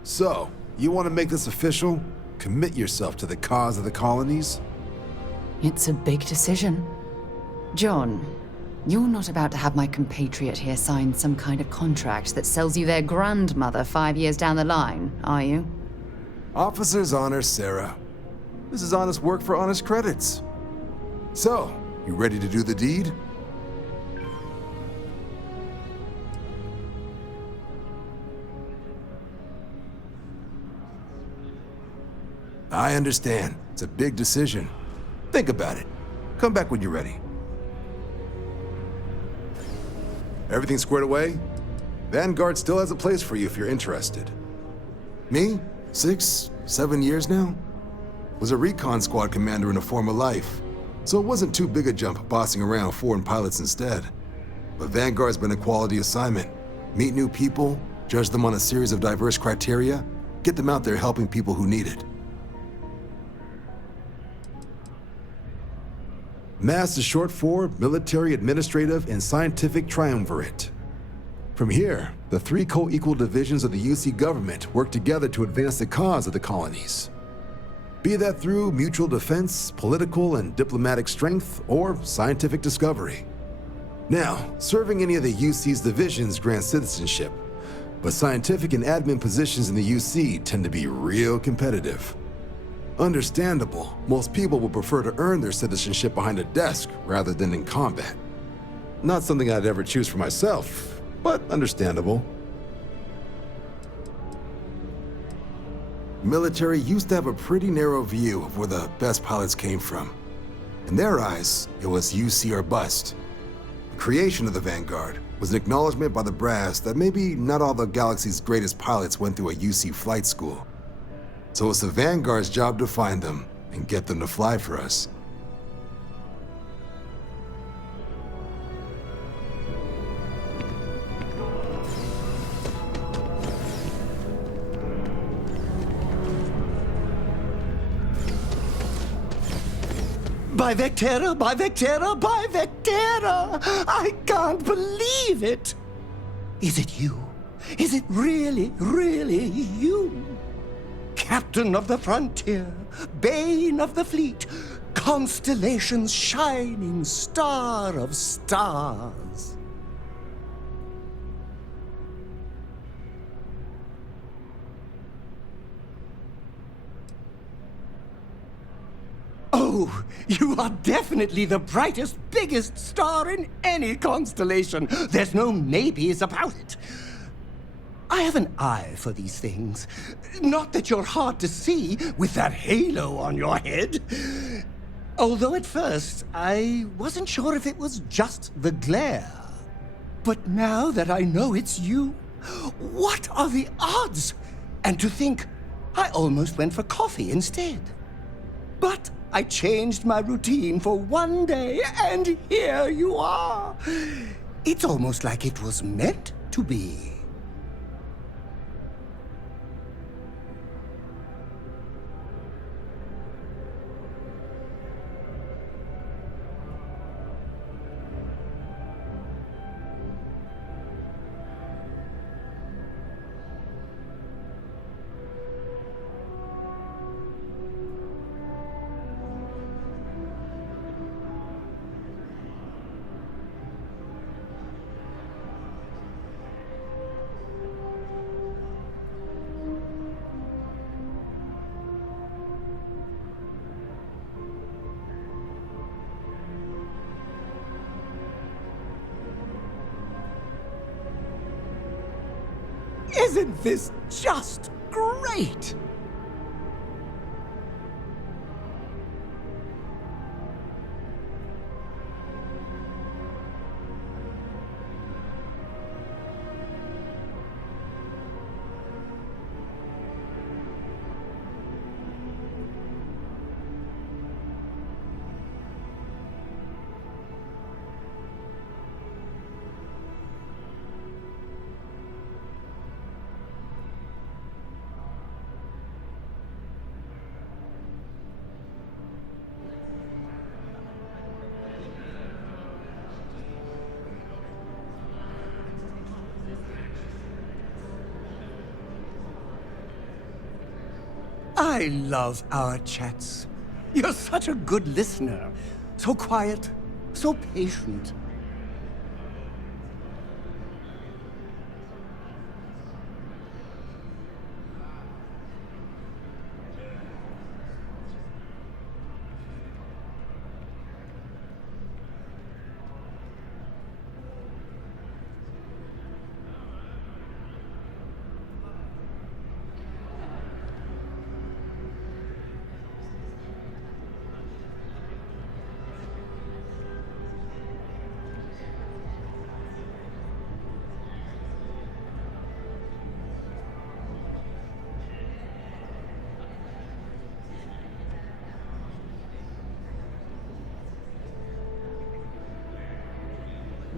So, you want to make this official? Commit yourself to the cause of the colonies? It's a big decision. John, you're not about to have my compatriot here sign some kind of contract that sells you their grandmother 5 years down the line, are you? Officer's honor, Sarah. This is honest work for honest credits. So, you ready to do the deed? I understand. It's a big decision. Think about it. Come back when you're ready. Everything squared away? Vanguard still has a place for you if you're interested. Me? 6, 7 years now? Was a recon squad commander in a former life, so it wasn't too big a jump bossing around foreign pilots instead. But Vanguard's been a quality assignment. Meet new people, judge them on a series of diverse criteria, get them out there helping people who need it. MASS is short for Military, Administrative, and Scientific Triumvirate. From here, the 3 co-equal divisions of the UC government work together to advance the cause of the colonies. Be that through mutual defense, political and diplomatic strength, or scientific discovery. Now, serving any of the UC's divisions grants citizenship, but scientific and admin positions in the UC tend to be real competitive. Understandable, most people would prefer to earn their citizenship behind a desk rather than in combat. Not something I'd ever choose for myself, but understandable. Military used to have a pretty narrow view of where the best pilots came from. In their eyes, it was UC or bust. The creation of the Vanguard was an acknowledgement by the brass that maybe not all the galaxy's greatest pilots went through a UC flight school. So it's the Vanguard's job to find them and get them to fly for us. By Vectera, by Vectera, by Vectera! I can't believe it! Is it you? Is it really, really you? Captain of the frontier, bane of the fleet, constellation's shining star of stars. You are definitely the brightest, biggest star in any constellation. There's no maybes about it. I have an eye for these things. Not that you're hard to see with that halo on your head. Although at first, I wasn't sure if it was just the glare. But now that I know it's you, what are the odds? And to think, I almost went for coffee instead. But I changed my routine for one day, and here you are. It's almost like it was meant to be. Isn't this just great? I love our chats. You're such a good listener. So quiet, so patient.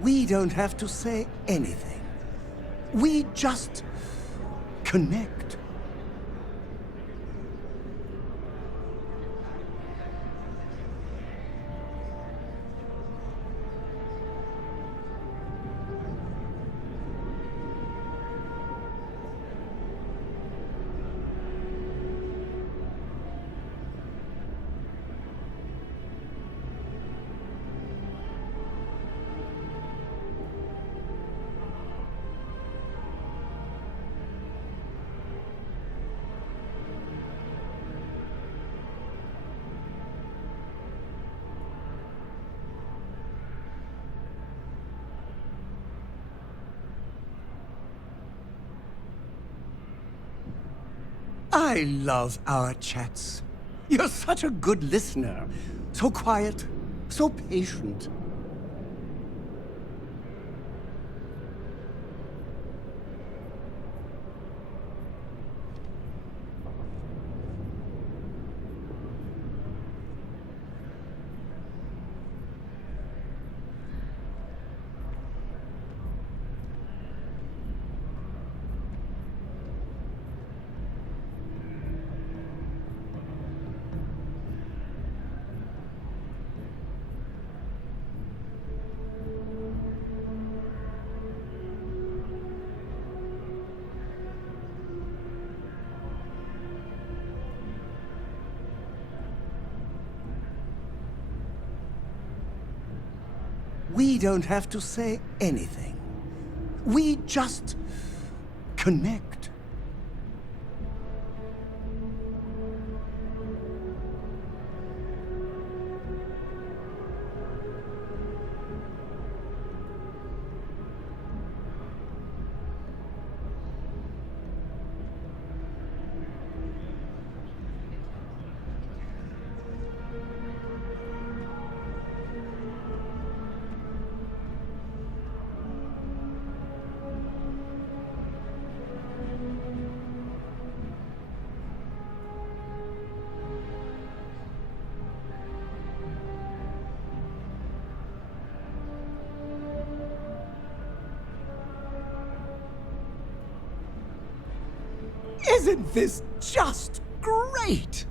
We don't have to say anything. We just connect. I love our chats. You're such a good listener. So quiet, so patient. We don't have to say anything. We just connect. Isn't this just great?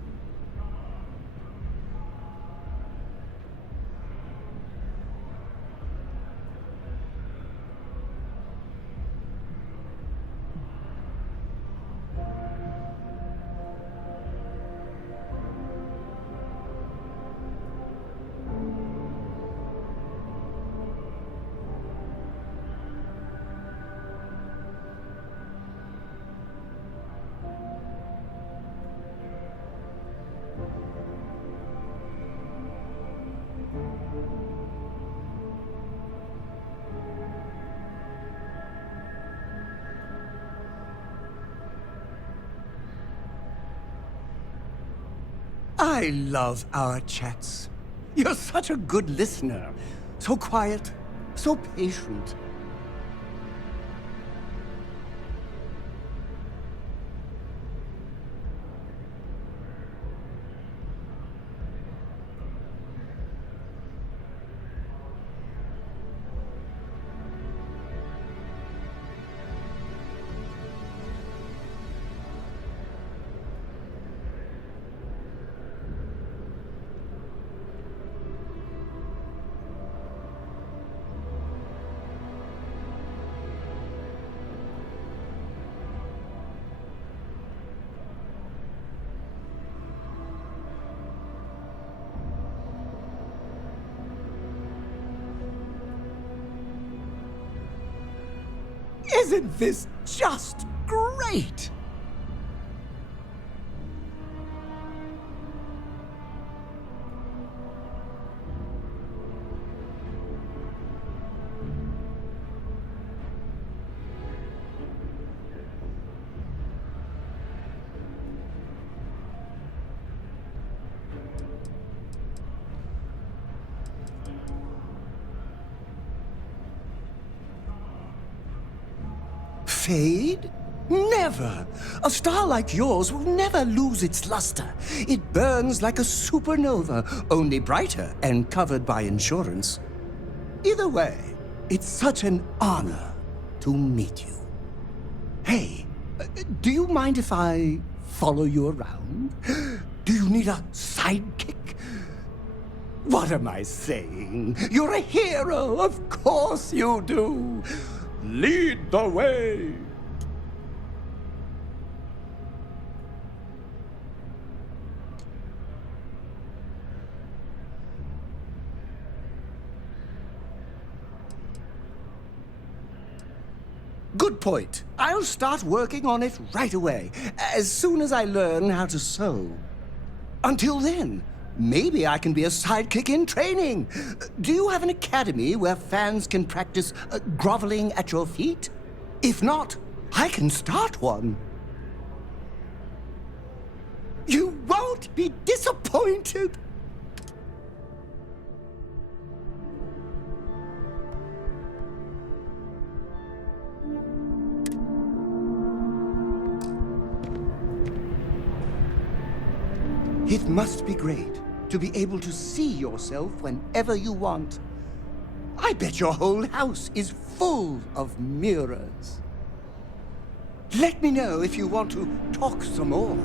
I love our chats. You're such a good listener. So quiet, so patient. Isn't this just great? Fade? Never! A star like yours will never lose its luster. It burns like a supernova, only brighter and covered by insurance. Either way, it's such an honor to meet you. Hey, do you mind if I follow you around? Do you need a sidekick? What am I saying? You're a hero, of course you do. Lead the way! Good point. I'll start working on it right away, as soon as I learn how to sew. Until then, maybe I can be a sidekick in training. Do you have an academy where fans can practice groveling at your feet? If not, I can start one. You won't be disappointed. It must be great to be able to see yourself whenever you want. I bet your whole house is full of mirrors. Let me know if you want to talk some more.